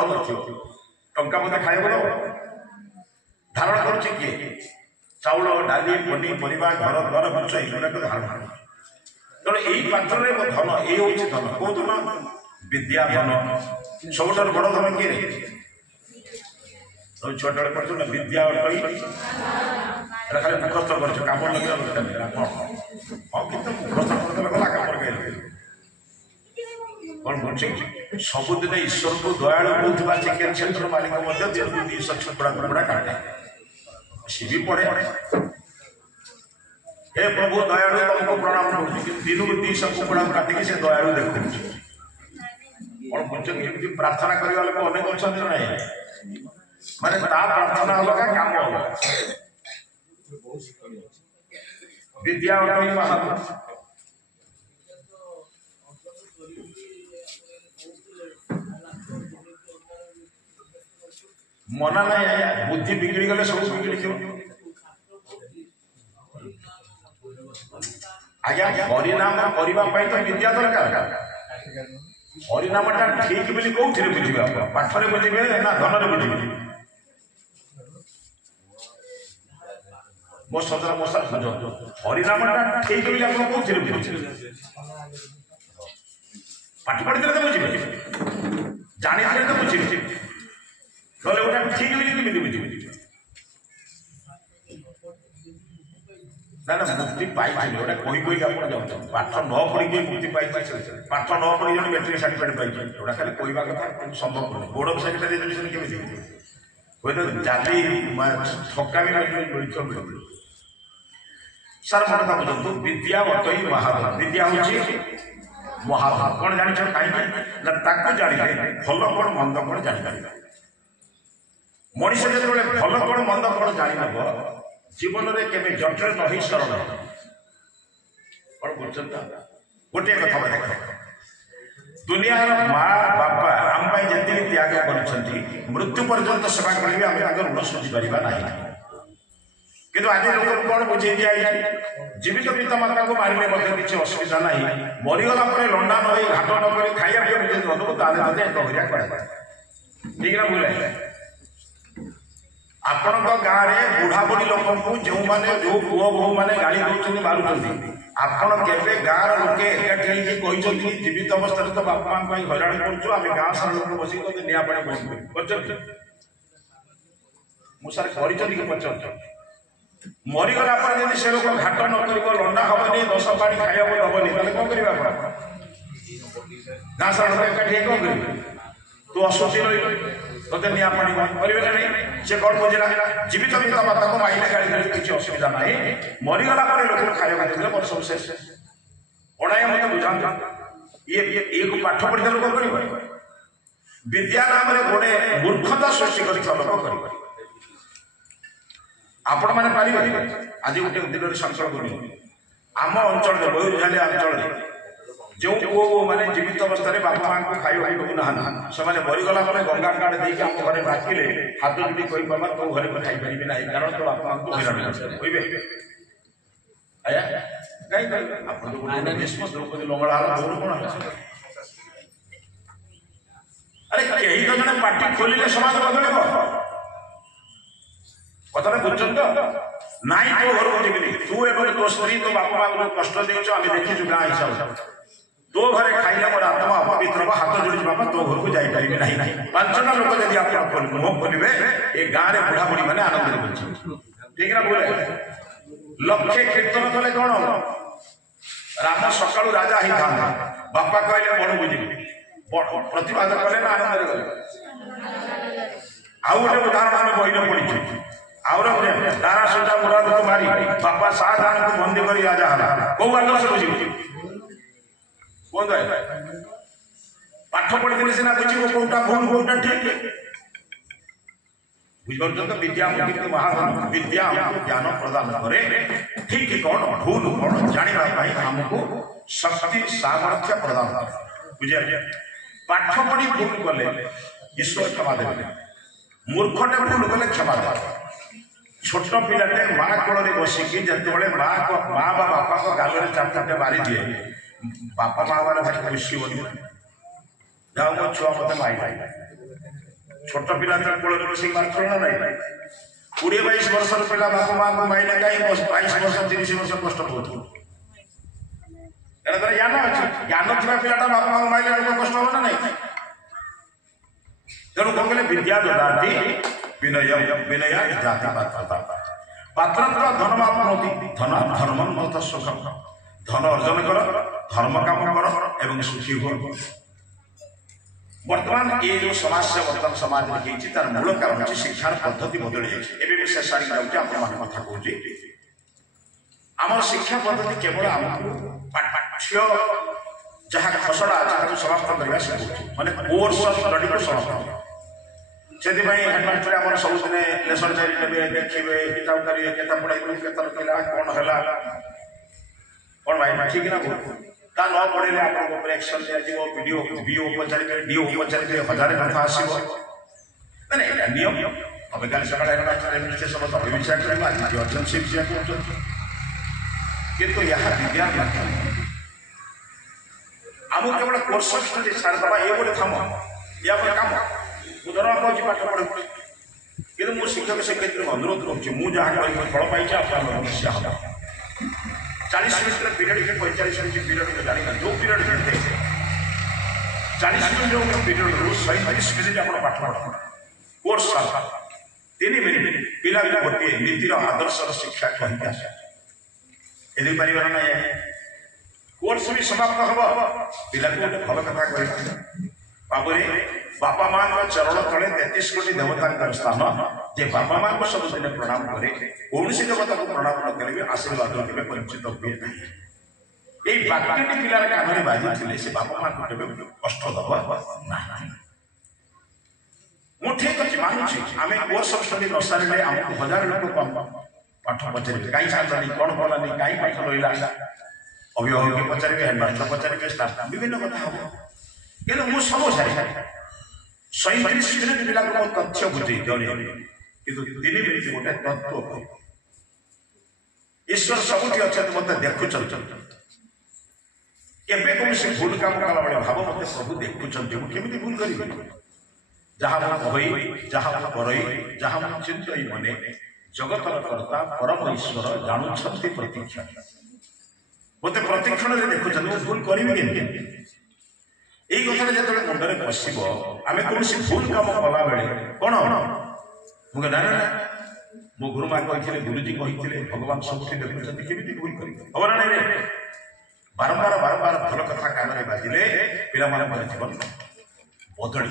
टंका मत खाइब धारण करुचे किए चाउल डाली पनीपरिया घर द्वार खर्च युवाक धारण तेणु यही पात्र धन ये हूँ धन कौ धन विद्या धन सब बड़ धन किए छोट पढ़ विद्या खाली मुखस्थ कर कम लगे हाँ कि मुखस्थ करदे गला कम कौन बुझे सबुदिन ईश्वर को दयालु होता चिकेन सेंटर मालिक दिन को 200 छुड़ा कुड़ा काटे सी भी पड़े हे प्रभु दयालु तुमको प्रणाम करुँ दिन को 200 कुड़ा काटिकी से दयालु देखते कौन बुझे प्रार्थना करने लोग अनेक अच्छा ना माने प्रार्थना अलग काम अलग विद्या मना ना बुद्धि बिगड़ी गले सब बिगड़ी आज्ञा हरिनाम करने तो विद्या दरकार हरिनामटा ठीक बोली कौन बुझे पाठरे बुझे ना धन बुझे मो सदर मो साथ हरिनामटा ठीक बोली आप कौन बुझे पाठ पढ़ी तो बुझे जानी तो बुझे नले गोटे ठीक बोली बुझे ना ना मुक्ति पाई गोटे कही कही आप पाठ न पढ़ी मुक्ति पाई पाठ न पढ़ी जन मैट्रिक सर्टिफिकेट पाई गोटा खाली कहवा कथा संभव नहीं बोर्ड ऑफ सेक्रेटरी केमी हुए तो जाति ठकामी मिलता सार मन था बुझु विद्या अतई महाधन विद्या हूँ महाधन कौन जान कहीं जाने भल कौन मंद कौन जापर मनीष जो भल कौन मंद कौन जानब जीवन में केवे जटिल न हो सरल कौन बुझे गोटे कथा देख दुनियार माँ बापा आम जी त्याग कर मृत्यु पर्यंत सेवा करेंगे आम ऋण सुझी पारा ना कि आज लोग कौन बुझे दिया जीवित पिता माता को मारे किसी असुविधा ना मरीगला लंडा न घाट न कर खाया बुझे दबू ताले ठीक ना भूल आपण गाँव में बुढ़ा बुढ़ी लोक जो मैंने जो पुओ बोह मैंने गाड़ी दौरान मारुंट आपण के गाँव लोके एकाठी कहते जीवित अवस्था तो बापा माँ हईराण करें गाँव सारा लोग बस निआ पानी बंद मुझे कर पचार मरीगला से लोग घाट न कर लंडा हेनी 10 पानी खाया दबनी कौन करेंगे आप गाँव सारा लोग एकाठी कौन करेंगे तू असुची रही तो निआ पानी बंद करेंगे ना नहीं से कौन बुझेगा जीवित पिता माता को माइले गाड़ी किसी असुविधा ना मरीगला लोग खाया वर्ष शेष अड़ाई मत बुझा ये को पाठ पढ़ी लोक कर विद्या नाम गोटे मूर्खता सृष्टि कर लोक कर आपण मैंने पारे आज गोटे दिन संकल्प करूँ आम अंचल बयूरझालिया अंचल जो पुओ मैंने जीवित अवस्था बापा माँ को खाई दौना से मरीगला गंगा कार्ड देखिए आम घर डाकिले हाथ जोड़ी कही पार्बा तो घर में खाई पारि ना कारण तो बापा माँ को हईराण कहे आया कहीं द्रौपदी लंगड़ा अरे कहीं तो जन पार्टी खोलिले समाज बदल कथा बुझुन तो नाई तो घर को जीविनी तू एवं तो स्त्री तो बापा माँ को कष्ट देच आम देखी गाँ हिसाब तो घरे खाइले मोर आत्मा अपवित्र हाथ जोड़ी बापा तो घर को जापारि ना 5टा लोक जब आप मुह खोलवे ये गाँव में बुढ़ा बुढ़ी मैंने आनंद ठीक ना बोले लक्षे कीर्तन कले कौन राम सका राजा ही था बापा कहले बड़ बुझी प्रतिवाद कले ना आनंद गले आउ गोटे उदाहरण आम बही पढ़ी आउर दारा सुधा मुराद को मारी बापा शाहजहां को बंदी कर राजा हला कौ आदर्श बुझी कौन पाठ पढ़ी सीना बुझे कौटा भूल कौटा ठीक बुझे विद्या महान विद्या हमको ज्ञान प्रदान करे ठीक कौन भूल कौन जानापी आमको शक्ति सामर्थ्य प्रदान करे बुझे पाठ पढ़ी भूल कले ईश्वर क्षमा देवे मूर्खटे भूल कले क्षमा देवे छोट पिलाटे माँ कोल बसिकी जिते माँ माँ बापा को गाल में चापटे मारी दिए बापा माँ मैंने भारी खुशी होनी जाओ मो छुआ मत माई छोट पिला कोल बसिक मार ना नहीं 20-22 वर्षर पिला बापा माँ को माइना कहीं 22 वर्ष 30 वर्ष कष्ट बहुत ज्ञान अच्छे ज्ञान थी पिलाटा बापा माँ को माइले लोक कष्ट हो ना नहीं तेणु कौन कहले विद्या ददाति विनय विनय जाति पात्रता पात्रता धन मापनोति धन धर्म सुखम धन अर्जन कर धर्म काम कर एवं सुखी हो वर्तमान ये जो समाज से वर्तमान समाज में तार मूल कारण अच्छे शिक्षार पद्धति बदल जाए शेष आड़ जाऊँ कथा कहूँ आम शिक्षा पद्धति केवल आमको पाठ्य जहाँ खसड़ा अच्छे समाप्त करने शिखुच्छे मैंने कोर्स स्टडी को समाप्त से हेडमास्टर आम सबुदिन लेसन चाहे देखिए हिसाब करेंगे केता पढ़ाई केता रखा कौन है कौन भाई ठीक ना ता न पढ़े आप एक्शन दिया वीडियो बीओ पचारे डीओ पचारे 1000 कथा आसो ना नियम अब कल सका एडमिनिस्ट्रेशन सभी विषय कर अच्छे से विषय किंतु यहाँ विज्ञान आम केवल कोर्स स्टडी छाड़दा ये गोटे थम या कम मुझे कौन पाठ पढ़ कि मुझे शिक्षक शिक्षयित्री अनुरोध करुँच फल पाई आप 40 मिनट पीरियड के 45 मिनट पीरियड जाना जो पीरियड जानते 40 मिनट पीरियड रू 135 मिनट आप पाठ पढ़ कोर्स 3 मिनट पिला गोटे नीतिर आदर्श शिक्षा कहीं यदि पार ना कोर्स भी समाप्त हम पिला गोटे भल कथा कह बाबूरे बापा माँ चरण तले 33 कोटी देवता स्थान जे बापा माँ को सब दिन प्रणाम करे कौन सी देवता को प्रणाम न करेंगे आशीर्वाद के वंचित हुए नहीं ये बाक्यटी पिलार कान बाजी से बापा माँ को केवे कष्ट दबा ना मु ठीक अच्छे मानुची आम कोर्स स्टडी न सारे आमको 1000 लोक कम पाठ पचारे कहीं सारी कौन कलानी कहीं पाठ रहा अभिभावक पचारे हेडमास्टर पचारे स्टाफ विभिन्न कथा हम कि मुझे सब सारी 37 मिनट पिला को तथ्य बुझे जन कि 3 मिनट गोटे तत्व ईश्वर सबुठी अच्छा मत देखुं एवं कौन से भूल काम कला भाव मत सब देखुं केमी भूल करी जहाँ कही जहाँ कर जहाँ चिंत मने जगतर कर्ता परम ईश्वर जानुंट प्रतीक्षण मत प्रतीक्षण देखुं भूल करी यही कथा जो मुंडे पशब आम कौन भूल कम कला बेले कौन मुझे ना ना मो गुरुमा कही गुरुजी कही भगवान सब देखुं केमी भूल कर ना नहीं बारंबार बारंबार भल कथा कान में बाजिले पिला जीवन बदल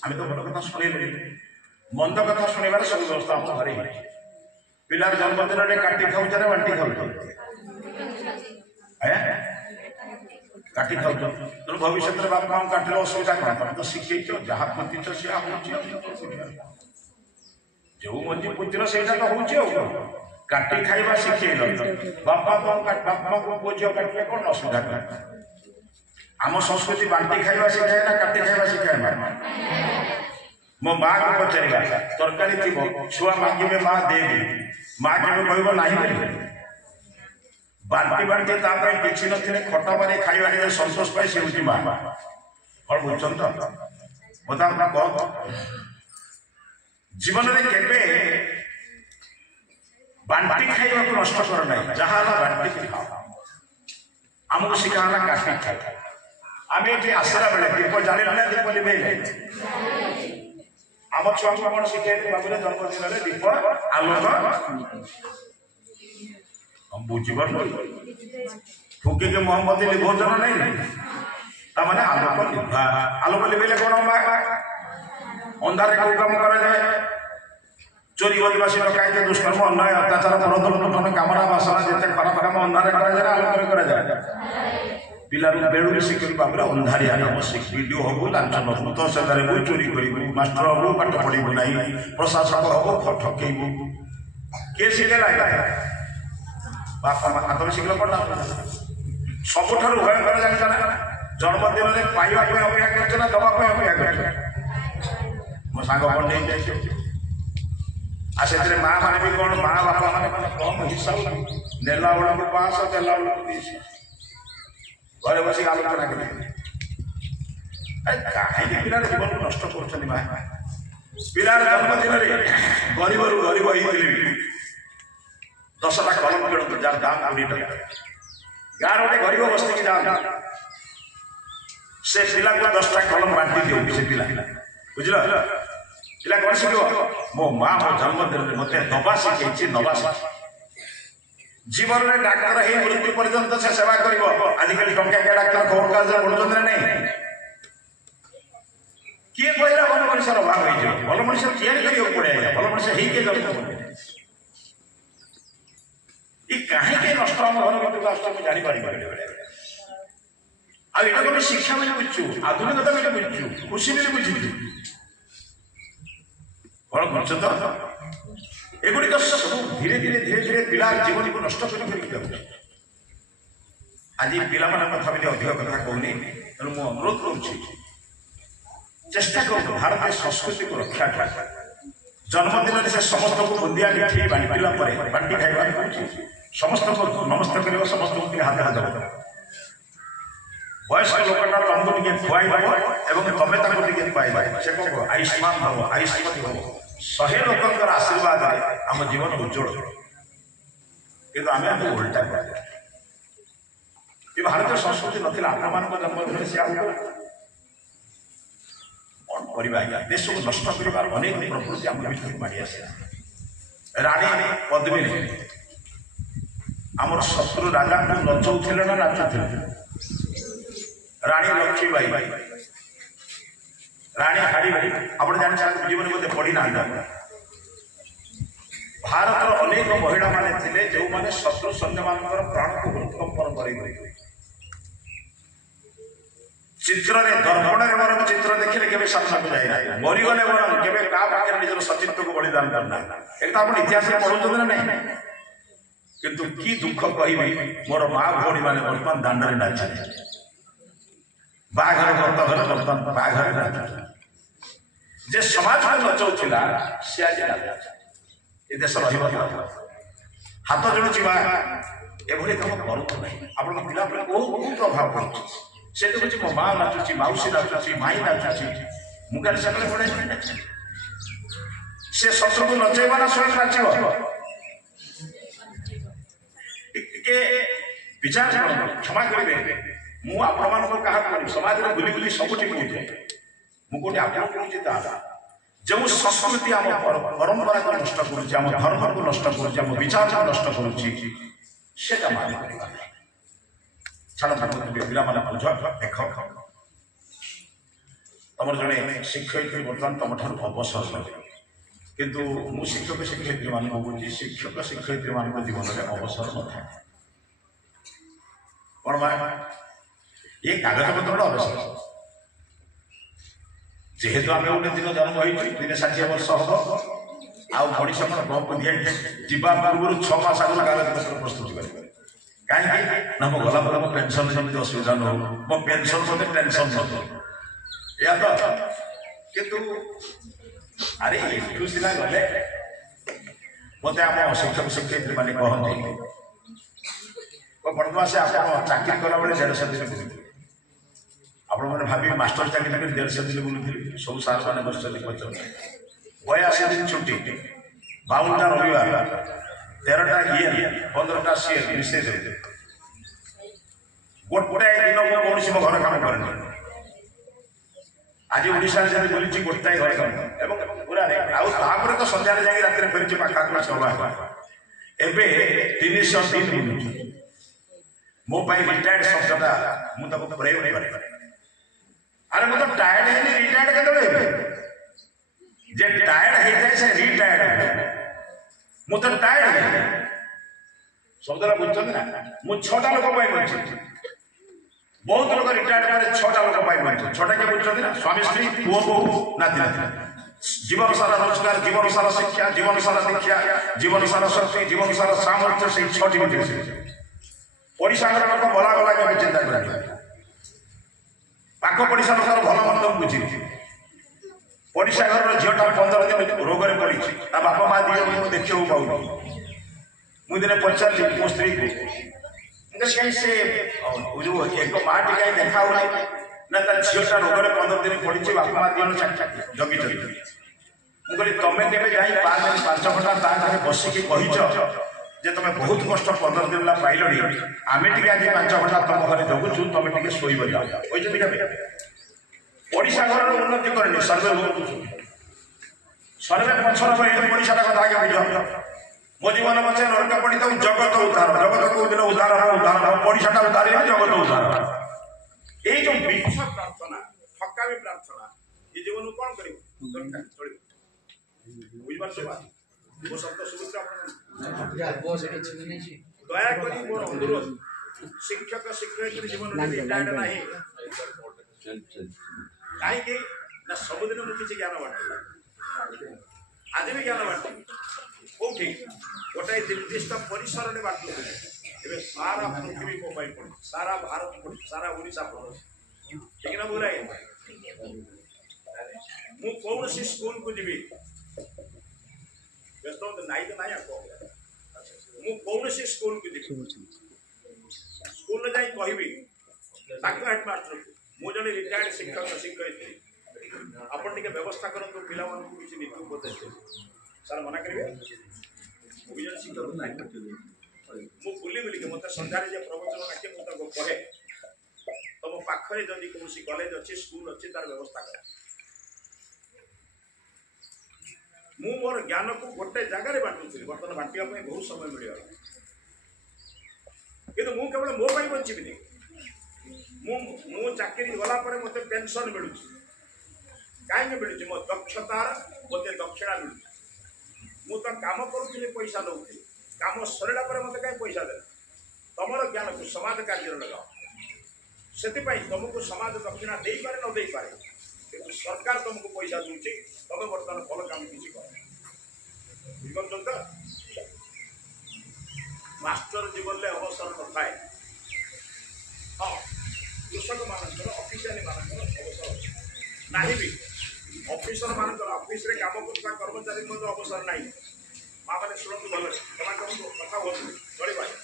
आम तो भल कथा शुणे मंद कथा शुणवार सब व्यवस्था आम घरे पिलार जन्मदिन में काटी खाऊ बांटी खाऊ काटी खाऊ तेणु भविष्य में बापा माँ काटे असुविधा कौन तुम तो शिखे जहाँ प्रतीच जो मंजी पुत्र से काटी खाइबा शिखेल बापा बापा को पुओ झील काटिले कौन असुविधा आम संस्कृति बांटी खाइबा शिखाए ना काटी खाइबा शिखाए मो माँ को पचारा तरकारी थी छुआ मांगे माँ देवी माँ के कह ना बांटी बांटी किसी ना खटा मारे खाइबा संतोष पाए सी हूँ माँ कौन बुझुन तो मत कह जीवन में केवे बांटी खाइबा को नष्ट कर ना जहाँ बांटी खाओ आमको शिखाला काटी खाए आम ये आसला बेले दीप जाने ना दीप लिभेले आम छुआ को कौन शिखाई बाबू जन्मदिन में दीप आलोक हम बुझीपर फुकी के मोहम्मदी लिभोजन नहीं ताने आलोक लिभा आलोक लिभेले कौन अंधारे को काम करा जाए चोरी बदमाशी डकायती दुष्कर्म अन्याय अत्याचार मरदल लुटन कामना बासना जिते खराब काम अंधारे करा जाए आलोक करा जाए पिला बेड़ू शिखर बाबू अंधारिया नाम शिख वीडियो हबू लांछन हबू तहसीलदार हबू चोरी करू मास्टर हबू पाठ पढ़ू ना प्रशासक हबू ठकेबू किए शिखेला बापा माँ हाथ में शिखल पड़ा सबुठ भयंकर जाना जन्मदिन में पाइबा अपेक्षा कर दवा अपेक्षा कर मो सांग पंडे आ से माँ मैंने भी कौन माँ बापा मैंने कम हिसाब नेला बेला को 500 देला बेला को 200 घरे बस आलोचना करें कहीं पिलार जीवन को नष्ट कर पिलार जन्मदिन में गरीब रु गरीब होती 10टा कलम किणु जार दाम 20 टका गाँव गोटे गरीब बस्ती की जाओ से पिला को 10टा कलम बांटी दियो से पिला बुझल पिला कौन शिखो मो माँ मो जन्मदिन में मत दबा शिखे नवा जीवन में डाक्तर ही मृत्यु पर्यंत से सेवा कर आजिकल टंकिया डाक्तर खबर कागज पढ़ुं नहीं किए कहला भल मनुष्य अभाव हो भल मनुष्य या पड़े भल मनुष्य कहीं नष्ट आम घर भर आस जापर आगे शिक्षा में बुझु आधुनिकता में बुझु खुशी में बुझी भल बुझ तो एगुड़िक सब धीरे धीरे धीरे धीरे पिला जीवन को नष्ट कर आज पिला कथा भी अधिक कथा कहूनी तेणु मुझे अनुरोध करुच्ची चेष्टा कर भारतीय संस्कृति को रक्षा कर जन्मदिन में से समस्त को बुंदिया मिठाई बांटिला बांटी खाइबा समस्त को नमस्ते कर समस्त को हाथ हाथ वयस्क लोकटा तुमको टे खुआई दब और तुम्हें खुआई से कह आयुष्मान हम आयुष्मान हम 100 लोकर आशीर्वाद आम जीवन उज्जवल कि आम उल्टा कर भारतीय संस्कृति नाला आप जन्मदिन से कौन करवा देश को नष्ट कर अनेक प्रवृत्ति आम भर माड़ी आस राणी पद्मिनी आमर शत्रु राजा को नचौले ना नाचुले राणी लक्ष्मीबाई राणी हाड़ी आप जानते जीवन बोधे पढ़ी ना भारत अनेक महिला माने जो माने शत्रु सैन्य मान प्राण को भूकंपन कर चित्र दर्पण वर चित्र देखिए केवे सामना को जाए मरीगले वर केवे का पाखे निजर सचित्व को बलिदान करना एक आप इतिहास पढ़ुं ना नहीं किंतु की दुख कहि मोर माँ भौणी मैंने बर्तमान दांड में नाचे बाघर व्रत घर बर्तमान बाघर नाच जे समाज को नचौला सी आज ये देश हाथ जोड़ुची माँ एभली कम करूँ ना आप पिला बहुत प्रभाव पड़े से देखुची मो माँ नाचुची मौसी नाचुची माई नाचुची मुझे सकाले पड़े से शत्रु को नचेबा ना स्वयं नाच विचार क्षमा करेंगे मुझे समाज में बुली बुली सबुठी कहे मुझे आप जो संस्कृति आम परंपरा को नष्ट करुम धर्म को नष्ट करुम विचार को नष्ट करुँचा छाड़ पिला बुझ देख तुम जड़े शिक्षयित्री बर्तमान तुम ठार अवसर किंतु मु शिक्षक शिक्षयित्री मान बुझी शिक्षक शिक्षयित्री मान जीवन में अवसर न था कौन ये कागज पत्र अवसर जेहेतु आम गोटे दिन जन्म हो 60 वर्ष हम ଆଉ ମଣିଷ କ'ଣ ଗପ ଦିଏ ଯିବା ପୂର୍ବରୁ 6 ମାସ ଆଗରୁ କାଗଜପତ୍ର ପ୍ରସ୍ତୁତି କରିବେ। କାହିଁକି ନା ମୁଁ ଗଲା ପରେ ମୋ ପେନସନ ଯେମିତି ଅସୁବିଧା ନ ହଉ, ମୋ ପେନସନ ମୋତେ ଟେନସନ ନ ହଉ। ଏଇଆ ତ। କିନ୍ତୁ ଆରେ ଏଠୁ ସିନା ଗଲେ ମୋତେ ଆମ ଶିକ୍ଷକ ଶିକ୍ଷୟିତ୍ରୀ ମାନେ କହନ୍ତି ବର୍ତ୍ତମାନ ସେ ଆପଣ ଚାକିରି କଲାବେଳେ 150 ଦିନ ବୁଲୁଥିଲେ। ଆପଣମାନେ ଭାବିବେ ମାଷ୍ଟର ଚାକିରି କରି 150 ଦିନ ବୁଲୁଥିଲେ। ସବୁ ସାର୍ ମାନେ ବସିଛନ୍ତି ପଚାରୁଛନ୍ତି 82 ଦିନ ଛୁଟି, 52ଟା ରବିବାର, 13ଟା ଇଏ, 15ଟା ସିଏ ମିଶେଇ ଦେବେ। ଗୋଟାଏ ଦିନ ମୁଁ କୌଣସି ମୋ ଘର କାମ କରେନି। ଆଜି ଓଡ଼ିଶାରେ ଯଦି ବୁଲିଛି ଗୋଟାଏ ଘର କାମ ଏବଂ ପୁରା ଆଉ ତାପରେ ତ ସନ୍ଧ୍ୟାରେ ଯାଇକି ରାତିରେ ଫେରିଛି ପାଖାପାଖି 6 ମାସ। ଏବେ 300 ଦିନ ବୁଲୁଛି। ମୋ ପାଇଁ ରିଟାୟାର୍ଡ ଶବ୍ଦଟା ମୁଁ ତାକୁ ପ୍ରୟୋଗ କରିପାରେ। ଆରେ ମୁଁ ତ ଟାୟାର୍ଡ ହେଇନି, ରିଟାୟାର୍ଡ କେତେବେଳେ ହେବେ? ଯେ ଟାୟାର୍ଡ ହେଇଥାଏ ସେ ରିଟାୟାର୍ଡ ହୁଏ। ମୁଁ ତ ଟାୟାର୍ଡ ହେଇନି। ଶବ୍ଦଟା ବୁଝୁଛନ୍ତି ନା? ମୁଁ 6ଟା ଲୋକ ପାଇଁ ବଞ୍ଚିଛି। ବହୁତ ଲୋକ ରିଟାୟାର୍ଡ ପରେ 6ଟା ଲୋକ ପାଇଁ ବଞ୍ଚିଛି। 6ଟା କିଏ ବୁଝୁଛନ୍ତି ନା? ସ୍ୱାମୀ ସ୍ତ୍ରୀ, ପୁଅ ବୋହୂ, ନାତି ନାତି। ଜୀବନ ସାରା ରୋଜଗାର, ଜୀବନ ସାରା ଶିକ୍ଷା, ଜୀବନ ସାରା ଦୀକ୍ଷା, ଜୀବନ ସାରା ଶକ୍ତି, ଜୀବନ ସାରା ସାମର୍ଥ୍ୟ ସେଇ 6ଟି ଭିତରେ। ପଡ଼ିଶା ଘର ଲୋକ ଭଲା ଗଲା କେବେ ଚିନ୍ତା କରିବେ? ପାଖ ପଡ଼ିଶା ଲୋକର ଭଲ ମନ୍ଦ ବୁଝିବେ। ପଡ଼ିଶା ଘରର ଝିଅଟା 15 ଦିନ ରୋଗରେ ପଡ଼ିଛି, ତା ବାପା ମା ଦିଅ ମୁଁ ଦେଖିବାକୁ ପାଉନି। ମୁଁ ଦିନେ ପଚାରିଲି ମୋ ସ୍ତ୍ରୀକୁ, କାହିଁ ସେ ଯୋଉ ଏକ ମାଟି କାହିଁ ଦେଖା ହଉନାହିଁ? ନା ତା ଝିଅଟା ରୋଗରେ 15 ଦିନ ପଡ଼ିଛି, ବାପା ମା ଦିଅ ଜଗିଛନ୍ତି। ମୁଁ କହିଲି ତମେ କେବେ ଯାଇ 5 ଘଣ୍ଟା ତା ଘରେ ବସିକି କହିଛ ଯେ ତମେ ବହୁତ କଷ୍ଟ 15 ଦିନ ହେଲା ପାଇଲଣି, ଆମେ ଟିକେ ଆଜି 5 ଘଣ୍ଟା ତମ ଘରେ ଜଗୁଛୁ, ତମେ ଟିକେ ଶୋଇପାରିବା କହିଛନ୍ତି କେବେ? ଓଡ଼ିଶା ଘରର ଉନ୍ନତି କରିନି, ସର୍ଭେ ପଛର ଓଡ଼ିଶାଟା କଥା ଆଜ୍ଞା ବୁଝ। ମୋ ଜୀବନ ପଛେ ନରକ ପଡ଼ିଥାଉ, ଜଗତ ଉଦ୍ଧାର। ଜଗତ କୋଉ ଦିନ ଉଦ୍ଧାର ହବ? ପଡ଼ିଶାଟା ଉଦ୍ଧାର ହେଲେ ଜଗତ ଉଦ୍ଧାର। ଏଇ ଯୋଉ ମିଛ ପ୍ରାର୍ଥନା, ଠକାମି ପ୍ରାର୍ଥନା, ଏ ଜୀବନକୁ କଣ କରିବ? ବୁଝିପାରୁଛ? ମୋ ଶବ୍ଦ ଶୁଭୁଛି ଆପଣଙ୍କୁ? ଦୟାକରି ମୋର ଅନୁରୋଧ, ଶିକ୍ଷକ ଶିକ୍ଷୟିତ୍ରୀ ଜୀବନରେ ରିଟାୟାର୍ଡ ନାହିଁ। କାହିଁକି ନା ସବୁଦିନ ମୁଁ କିଛି ଜ୍ଞାନ ବାଣ୍ଟିବି, ଆଜି ବି ଜ୍ଞାନ ବାଣ୍ଟିବି। କୋଉଠି? ଗୋଟାଏ ନିର୍ଦ୍ଦିଷ୍ଟ ପରିସରରେ ବାଣ୍ଟୁଥିଲି। ଏବେ ସାରା ପୃଥିବୀ ମୋ ପାଇଁ ପଡୁଛି, ସାରା ଭାରତ ପଡୁଛି, ସାରା ଓଡ଼ିଶା ପଡୁଛି। ଠିକ ନା ଭୁଲ? ମୁଁ କୌଣସି ସ୍କୁଲକୁ ଯିବି, ବ୍ୟସ୍ତ ନାଇଁ ତ ନାଇଁ। ମୁଁ କୌଣସି ସ୍କୁଲକୁ ଯିବି, ସ୍କୁଲରେ ଯାଇ କହିବି ତାଙ୍କ ହେଡମାଷ୍ଟରକୁ ମୁଁ ଜଣେ ରିଟାୟାର୍ଡ ଶିକ୍ଷକ ଶିକ୍ଷୟିତ୍ରୀ, ଆପଣ ଟିକେ ବ୍ୟବସ୍ଥା କରନ୍ତୁ ପିଲାମାନଙ୍କୁ କିଛି ନୀତି ଉପଦେଶ ଦେବେ। ସାର୍ ମନା କରିବେ? ମୁଁ ବି ଜଣେ ଶିକ୍ଷକ ନାହିଁ। ମୁଁ ବୁଲି ବୁଲିକି ମୋତେ ସନ୍ଧ୍ୟାରେ ଯେ ପ୍ରବଚନ ଡାକେ ମୁଁ ତାକୁ କହେ ତମ ପାଖରେ ଯଦି କୌଣସି କଲେଜ ଅଛି, ସ୍କୁଲ ଅଛି, ତାର ବ୍ୟବସ୍ଥା କର। ମୁଁ ମୋର ଜ୍ଞାନକୁ ଗୋଟେ ଜାଗାରେ ବାଣ୍ଟୁଥିଲି, ବର୍ତ୍ତମାନ ବାଣ୍ଟିବା ପାଇଁ ବହୁତ ସମୟ ମିଳିଗଲା। କିନ୍ତୁ ମୁଁ କେବଳ ମୋ ପାଇଁ ବଞ୍ଚିବିନି। ମୁଁ ଚାକିରି ଗଲା ପରେ ମୋତେ ପେନସନ ମିଳୁଛି। କାହିଁକି ମିଳୁଛି? ମୋ ଦକ୍ଷତାର ମୋତେ ଦକ୍ଷିଣା ମିଳୁଛି। ମୁଁ ତ କାମ କରୁଥିଲି, ପଇସା ଦେଉଥିଲି, କାମ ସରିଲା ପରେ ମୋତେ କାହିଁ ପଇସା ଦେଲେ? ତମର ଜ୍ଞାନକୁ ସମାଜ କାର୍ଯ୍ୟରେ ଲଗାଅ। ସେଥିପାଇଁ ତମକୁ ସମାଜ ଦକ୍ଷିଣା ଦେଇପାରେ ନ ଦେଇପାରେ, କିନ୍ତୁ ସରକାର ତମକୁ ପଇସା ଦେଉଛି, ତମେ ବର୍ତ୍ତମାନ ଭଲ କାମ କିଛି କର। ବୁଝିପାରୁଛନ୍ତି ତ? ମାଷ୍ଟର ଜୀବନରେ ଅବସର ନଥାଏ। ହଁ, କୃଷକ ମାନଙ୍କର, ଅଫିସିଆଲି ମାନଙ୍କର ଅବସର ନାହିଁ ବି। ଅଫିସର ମାନଙ୍କର, ଅଫିସରେ କାମ କରୁଥିବା କର୍ମଚାରୀଙ୍କର ଅବସର ନାହିଁ। ମା ମାନେ ଶୁଣନ୍ତୁ ଭଲରେ, ସେମାନଙ୍କ କଥା ହୁଅନ୍ତୁ, ଚଳିପାରେ।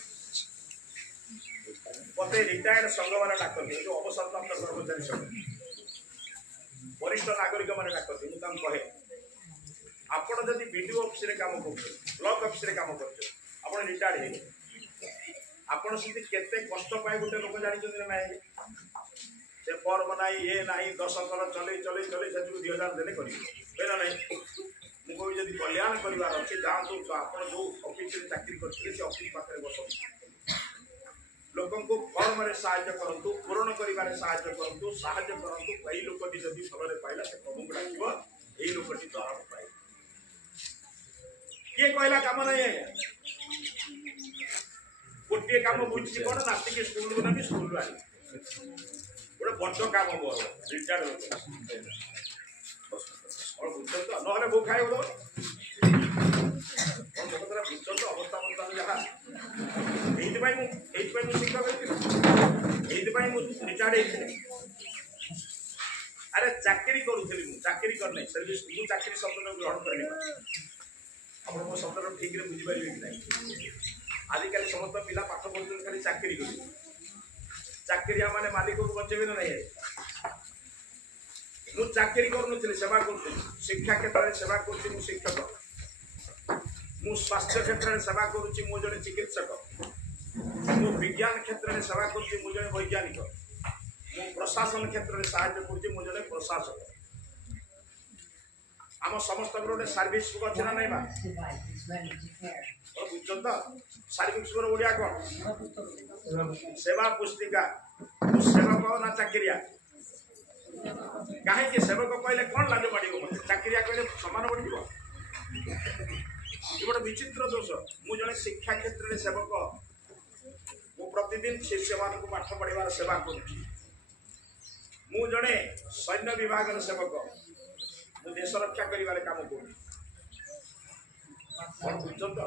ମୋତେ ରିଟାୟାର୍ଡ ସଂଘମାନେ ଡାକନ୍ତି, ଯେଉଁ ଅବସରପ୍ରାପ୍ତ କର୍ମଚାରୀ ସଂଘ, ବରିଷ୍ଠ ନାଗରିକମାନେ ଡାକନ୍ତି। ମୁଁ ତାଙ୍କୁ କହେ ଆପଣ ଯଦି ବିଡିଓ ଅଫିସରେ କାମ କରୁଛନ୍ତି, ବ୍ଲକ ଅଫିସରେ କାମ କରୁଛନ୍ତି, ଆପଣ ରିଟାୟାର୍ଡ ହେଇଗଲେ, ଆପଣ ସେଠି କେତେ କଷ୍ଟ ପାଏ ଗୋଟେ ଲୋକ ଜାଣିଛନ୍ତି ନା ନାହିଁ? ସେ ଫର୍ମ ନାହିଁ, ଇଏ ନାହିଁ, 10 ଥର ଚଲେଇ ସେଥିରୁ 2000 ଦେଲେ କରିବେ ନା ନାହିଁ? ମୁଁ କହିବି ଯଦି କଲ୍ୟାଣ କରିବାର ଅଛି ଯାଆନ୍ତୁ, ଆପଣ ଯେଉଁ ଅଫିସରେ ଚାକିରି କରିଥିଲେ ସେ ଅଫିସ ପାଖରେ ବସନ୍ତୁ, ଲୋକଙ୍କୁ ଫର୍ମରେ ସାହାଯ୍ୟ କରନ୍ତୁ, ପୂରଣ କରିବାରେ ସାହାଯ୍ୟ କରନ୍ତୁ। ଏଇ ଲୋକଟି ଯଦି ଭଲରେ ପାଇଲା ସେ ପ୍ରଭୁଙ୍କୁ ଡାକିବ, ଏଇ ଲୋକଟି ଦରମା ପାଇବ। କିଏ କହିଲା କାମ ନାହିଁ? ଆଜ୍ଞା ଗୋଟିଏ କାମ ବୁଝିଛି କଣ? ନାତିକି ସ୍କୁଲକୁ ନେବି, ସ୍କୁଲରୁ ଆଣିବି, ଗୋଟେ ବଡ କାମ ମୋର ରିଟାୟାର୍ଡ ବୁଝୁଛନ୍ତି ତ? ନହେଲେ ବୋଉ ଖାଇବ। କଥା ବୁଝୁଛନ୍ତି ଅବସ୍ଥା ବର୍ତ୍ତମାନ ଯାହା এইଥିପାଇଁ ମୁଁ ଶିକ୍ଷକ ହେଇଥିଲି এইଥିପାଇଁ ମୁଁ ରିଟାୟାର୍ଡ ହେଇଥିଲି ଆରେ ଚାକିରି କରୁଥିଲି ମୁଁ ଚାକିରି କରିନାହିଁ ସର୍ଭିସ୍ ମୁଁ ଚାକିରି ଶବ୍ଦଟାକୁ ଗ୍ରହଣ କରିନି ଆପଣ ମୋ ଶବ୍ଦଟା ଠିକରେ ବୁଝିପାରିବେ କି ନାହିଁ ଆଜିକାଲି ସମସ୍ତ ପିଲା ପାଠ ପଢୁଛନ୍ତି ଖାଲି ଚାକିରି କରିବେ ଚାକିରିଆ ମାନେ ମାଲିକକୁ ବଞ୍ଚେଇବେ ନା ନାହିଁ ମୁଁ ଚାକିରି କରୁନଥିଲି ସେବା କରୁଥିଲି ଶିକ୍ଷା କ୍ଷେତ୍ରରେ ସେବା କରୁଛି ମୁଁ ଶିକ୍ଷକ ମୁଁ ସ୍ୱାସ୍ଥ୍ୟ କ୍ଷେତ୍ରରେ ସେବା କରୁଛି ମୁଁ ଜଣେ ଚିକିତ୍ସକ ମୁଁ ବିଜ୍ଞାନ କ୍ଷେତ୍ରରେ ସେବା କରୁଛି ମୁଁ ଜଣେ ବୈଜ୍ଞାନିକ ମୁଁ ପ୍ରଶାସନ କ୍ଷେତ୍ରରେ ସାହାଯ୍ୟ କରୁଛି ମୁଁ ଜଣେ ପ୍ରଶାସକ ଆମ ସମସ୍ତଙ୍କର ଗୋଟେ ସର୍ଭିସ ବୁକ୍ ଅଛି ନା ନାଇଁ ବା ବୁଝୁଛନ୍ତି ତ ସର୍ଭିସ ବୁକ୍ ଓଡ଼ିଆ କ'ଣ ସେବା ପୁସ୍ତିକା ମୁଁ ସେବକ ନା ଚାକିରିଆ କାହିଁକି ସେବକ କହିଲେ କ'ଣ ଲାଜ ମାଡ଼ିବ ମୋତେ ଚାକିରିଆ କହିଲେ ସମାନ ପଡ଼ିଯିବ ଗୋଟେ ବିଚିତ୍ର ଦୋଷ ମୁଁ ଜଣେ ଶିକ୍ଷା କ୍ଷେତ୍ରରେ ସେବକ ମୁଁ ପ୍ରତିଦିନ ଶିଷ୍ୟମାନଙ୍କୁ ପାଠ ପଢ଼ିବାର ସେବା କରୁଛି ମୁଁ ଜଣେ ସୈନ୍ୟ ବିଭାଗର ସେବକ ମୁଁ ଦେଶ ରକ୍ଷା କରିବାରେ କାମ କରୁଛି କ'ଣ ବୁଝୁଛନ୍ତି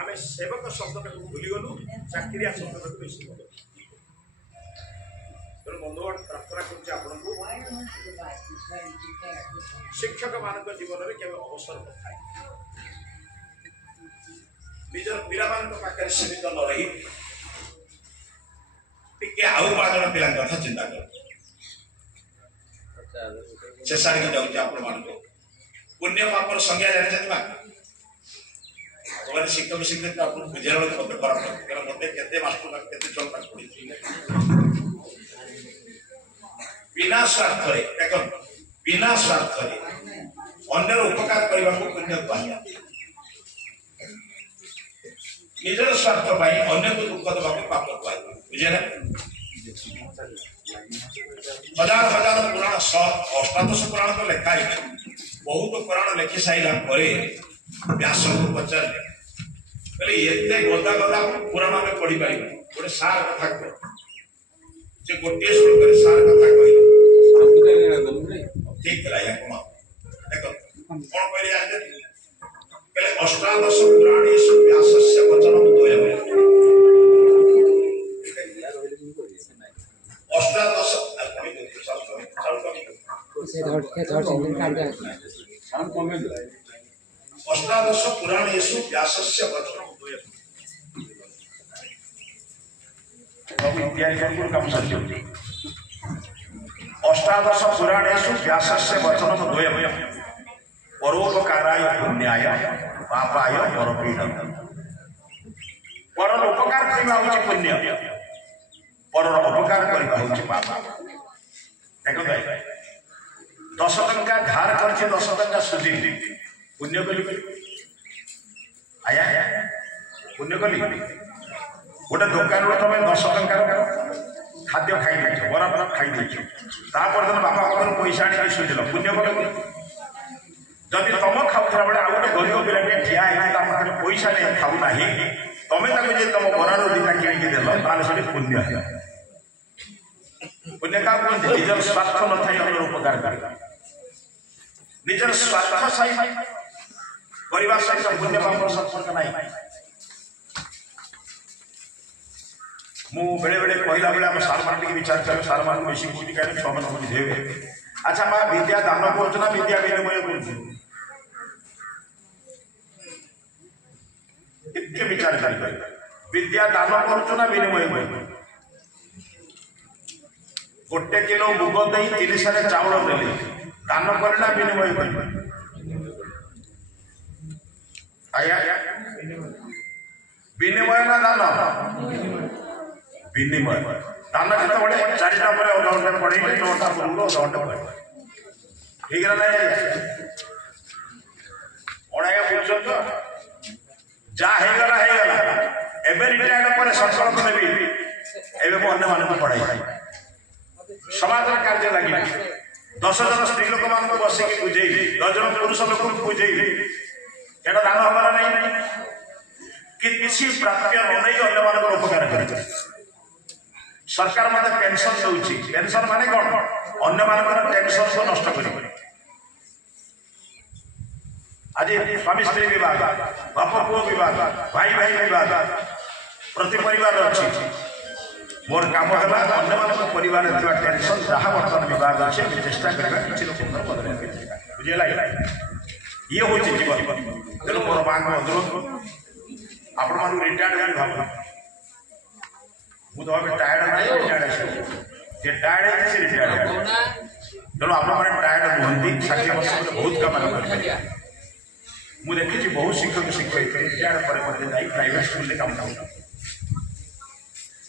ଆମେ ସେବକ ଶବ୍ଦଟାକୁ ଭୁଲିଗଲୁ ଚାକିରିଆ ଶବ୍ଦଟାକୁ ବେଶୀ ଭଲ ତେଣୁ ବନ୍ଧୁଗଣ ପ୍ରାର୍ଥନା କରୁଛି ଆପଣଙ୍କୁ ଶିକ୍ଷକମାନଙ୍କ ଜୀବନରେ କେବେ ଅବସର ନଥାଏ ନିଜର ପିଲାମାନଙ୍କ ପାଖରେ ସୀମିତ ନ ରହି ଟିକେ ଆଉ 5 ଜଣ ପିଲାଙ୍କ କଥା ଚିନ୍ତା କର ଶେଷ ଆଡ଼ିକି ଯାଉଛି ଆପଣମାନଙ୍କୁ ପୁଣ୍ୟ ପାପର ସଂଜ୍ଞା ଜାଣିଛନ୍ତି ବା ସେମାନେ ଶିକ୍ଷକ ଶିକ୍ଷକ ଆପଣଙ୍କୁ ବୁଝେଇଲା ବେଳକୁ ମୋତେ ଖରାପ ଲାଗୁଛି କାରଣ ମୋତେ କେତେ ମାଷ୍ଟର କେତେ ଛୁଆ ପାଠ ପଢ଼ିଛି ବିନା ସ୍ୱାର୍ଥରେ ଦେଖନ୍ତୁ ବିନା ସ୍ୱାର୍ଥରେ ଅନ୍ୟର ଉପକାର କରିବାକୁ ପୁଣ୍ୟ କୁହାଯାଏ ନିଜର ସ୍ୱାର୍ଥ ପାଇଁ ଅନ୍ୟକୁ ଦୁଃଖ ଦେବାକୁ ପାପ କୁହାଯାଏ ବୁଝିଲେ ହଜାର ହଜାର ପୁରାଣ ଅଷ୍ଟାଦଶ ପୁରାଣ ତ ଲେଖା ହେଇଛି ବହୁତ ପୁରାଣ ଲେଖି ସାରିଲା ପରେ ବ୍ୟାସଙ୍କୁ ପଚାରିଲେ କହିଲେ ଏତେ ଗଦା ଗଦା ପୁରାଣ ଆମେ ପଢିପାରିବୁ ଗୋଟେ ସାର କଥା କହ ସେ ଗୋଟିଏ ଶ୍ଲୋକରେ ସାର କଥା କହିଲେ ଠିକ ଥିଲା ଏହା କୁହ ଦେଖ କ'ଣ କହିଲେ ଜାଣିଛନ୍ତି କହିଲେ ଅଷ୍ଟାଦଶ ପୁରାଣେଷୁ ବ୍ୟାସସ୍ୟ ବଚନଂ ଦ୍ୱୟମ୍ ଅଷ୍ଟାଦଶ ଅଷ୍ଟାଦଶ ପୁରାଣେଷୁ ବ୍ୟାସସ୍ୟ ବଚନଂ ଦ୍ୱୟମ୍ अष्टादश पुराणेषु व्यासस्य वचनं द्वयम् परोपकाराय पुण्याय पापाय परपीडनम् परर उपकार करबा होछि पुण्य परर अपकार करबा होछि पाप देखो भाई 10 टंका धार करछि 10 टंका सुधि पुण्य कली आया पुण्य कली गोटे दुकान तुम 10 टंका खाद्य खाई बरा बरा खाई तापर दिन बापा पाखर पैसा आनी सुझल पुण्य कल जदि तुम खाऊला बेले आउ गोटे गरीब पिला ठिया पाखे पैसा नहीं खाऊना तुम तुम बरार दिटा किणिकी देल ताले पुण्य पुण्य क्या कहते निजर स्वार्थ न था उपकार कर निजर स्वार्थ सहित करने सहित पुण्य पाप संपर्क नहीं मु बेले बेले कहला बेले आम सार मान विचार कर सार मान बेसी बुझी कहीं छुआ मान बुझेबे अच्छा माँ विद्या दान कर विद्या विनिमय कर विचार कर विद्या दान कर विनिमय कर गोटे किलो मुग दे 30 चाउल देले दान करना विनिमय कर आया विनिमय ना दान विनिमय दान केत बड़े 4टा पर अधा घंटा पड़े 9टा पूर्व अधा घंटा पड़े ठीक है ना अड़ाया बुझ तो जा हेगला एबे रिटायर्ड पर संकल्प नेबी एबे मो अन्य मानक पढ़ाई समाज कार्य लगी 10 जन स्त्री लोक मान बसिक बुझे 10 जन पुरुष लोक बुझे एटा दान हमारा नहीं किसी प्राप्य न नहीं अन्य मानक उपकार कर सरकार मत पेंशन दउची पेंशन माने कोन अन्य मानकर टेंशन को नष्ट करी आज आज स्वामी स्त्री विवाद बाप पुओ विवाद भाई भाई विवाद प्रति परिवार अच्छी मोर काम है अन्य मान परिवार टेंशन जहाँ बर्तमान विवाद अच्छे चेष्टा करवा किसी लोक बदल बुझेगा ये हूँ जीवन तेणु मोर माँ को अनुरोध आपण मान रिटायर्ड भाव मुझे भावे टायर्ड नहीं रिटायर्ड टायर्ड है रिटायर्ड तेणु आप टायर्ड नुहति 60 वर्ष बहुत कम मुझे देखी बहुत शिक्षक शिक्षक रिटायर्ड पर प्राइवेट स्कूल काम कर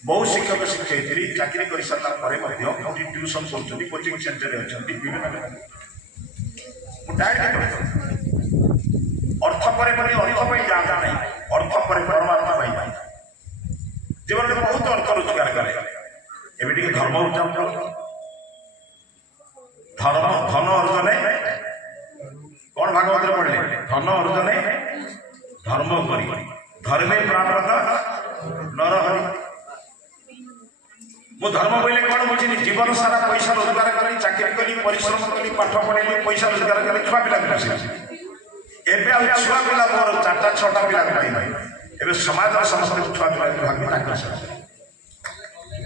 बहुत शिक्षक शिक्षक चाकरी कर सारा ट्यूशन कर कोचिंग सेंटर अच्छा विभिन्न अर्थ पर अर्थ जाता नहीं अर्थ पर परमात्मा जीवन में बहुत अर्थ रोजगार करे एवं धर्म उच्चारण धर्म धन अर्जन कौन भागवत पढ़े धन अर्जन धर्म करी धर्मे प्राप्त नर हरि मु धर्म बोले कौन बुझी जीवन सारा पैसा रोजगार करी चाकरी करी परिश्रम करी पाठ पढ़ेली पैसा रोजगार करी छुआ पिला एवं छुआ पिला मोर 4-6टा पिला एवं समाज समस्त छुआ पिला भागी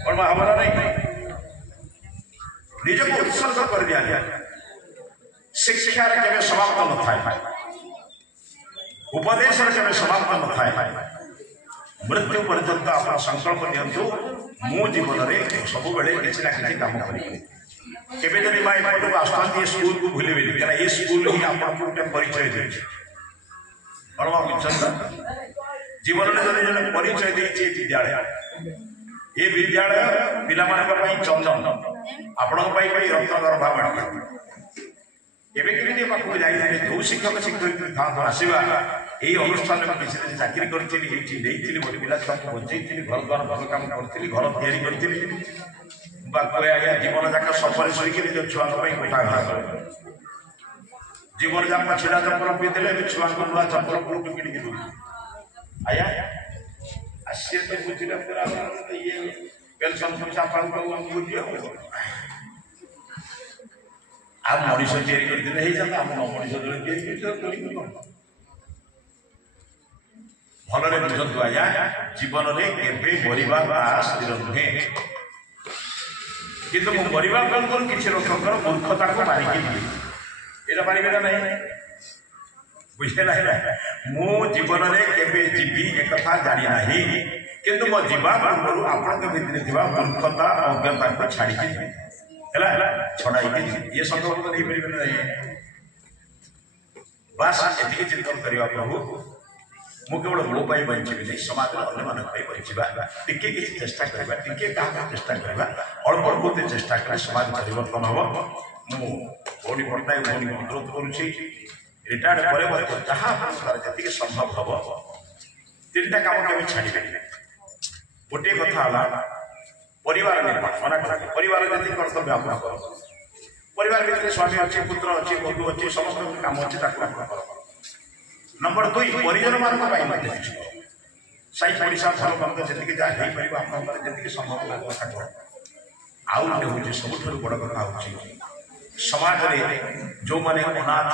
और हमारा नहीं निज को उत्सर्ग कर दिया गया शिक्षा केवे समाप्त न थाए उपदेश केवे समाप्त न थाए मृत्यु पर्यंत आप संकल्प नियंतु मो जीवन में सब बेले किसी ना किसी काम करेंगे जब माँ एपटू आसती स्कूल को भूलेबे कहीं ये स्कूल ही आपको गोटे परिचय दे जीवन में जब जन परिचय दे विद्यालय ये विद्यालय पिला चंदन आपण रत्न गर्भा बाटी एवं पाखक जाइए जो शिक्षक शिक्षक था आसवा यही अनुष्ठान में किसी दिन चाकरी करी गोटे पिला छुआ को बचेली घर द्वार भल कम करी घर या आज्ञा जीवन जाक सफर शोक निज छुआ कोठा घर जीवन जाक छिड़ा चप्पल पिंधे छुआ को नुआ चप्पल कोटू किणी दूँ आया आसी तो बुझे ये पेंशन पैसा पाऊ दियो आप मनीष या मनीष भलरे बुझतु आज्ञा जीवन में मरवा स्थिर नुहे किंतु मरवा पूर्व किसी लोकर मूर्खता को मारिकी ये पारे ना बुझे ना मु जीवन में जीवी एक जानी ना किंतु मो जीवा पूर्व आपण भीतर मूर्खता अज्ञता को छाड़ी छड़ाई ये संकल्प नहीं पारे बास ये चिंतन करवा प्रभु मु केवल मो बंची नहीं समाज अन्य बंचा टिके किसी चेष्टा करवा टिके क्या चेष्टा करवा अल्प अल्प चेष्टा कर समाज परिवर्तन हम मु भौणी पट्टनायक भौणी अनुरोध करुच्ची रिटायर्ड पर जहाँ जी संभव हम 3टा काम के छाड़े गोटे कथा परिवार निर्माण मना कर परिवार जी कर्तव्य आप परिवार भितर स्वामी अच्छे पुत्र अच्छे बंधु अच्छे समस्त काम अच्छे नंबर 2 परिजन मान साई पड़िशा भल मंद जी जहाँ जी संभव कथा आउ गोटे हूँ सब बड़ कथा हूँ समाज में जो मैंने अनाथ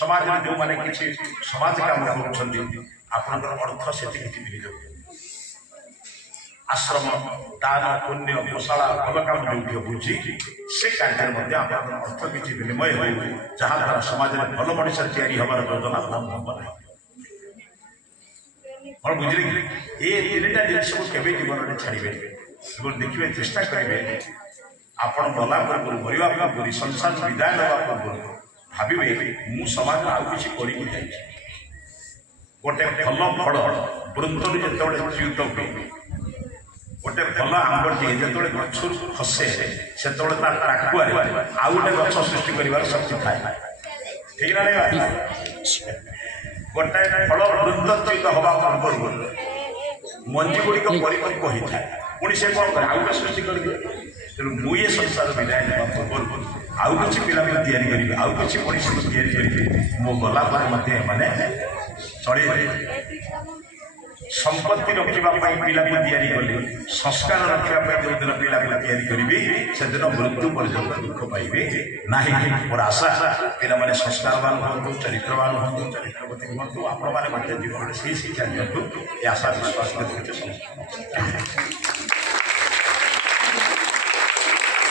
समाज में जो मैंने किसी समाज काम कर अर्थ से मिल आश्रम दान पुण्य गोशाला भल काम जो हूँ से कार्य अर्थ किसी विनिमय हो जहाँ द्वारा समाज में भल मनीष तैयारी हमार योजना और बुझे ये 3टा जिस केवे जीवन में छाड़े देखिए चेष्टा करेंगे आपण गला पूर्व मरवा पूर्व संसार विदाय ना पूर्व भावे मु समाज आउ किसी गोटे भल फल वृंदर जो च्युत हुए गोटे भल आंबटी जो गचर खसे से टाकुआ आउ गोटे गच सृष्टि कर शक्ति थाए ठीक ना गोटे फल वृंदच्युत हवा पूर्व मंजी गुड़िक परिपक्व होता है पुणी से कौन करे आउ सृष्टि कर तेणु मुझे संसार विदाय ना पूर्व आउ किसी पिला या आउ किसी परिस्थिति या मो गला मैंने चढ़े संपत्ति रखा पिला तैयारी कली संस्कार रखा जो दिन पिला तैयारी करी से दिन मृत्यु पर्यंत दुख पाइबे ना। मोर आशा पिला संस्कारवान हूँ चरित्रवान हूँ चरित्रवती हूँ आपण मैंने जीवन से शिक्षा दिखाँ ये आशा विश्वास करते।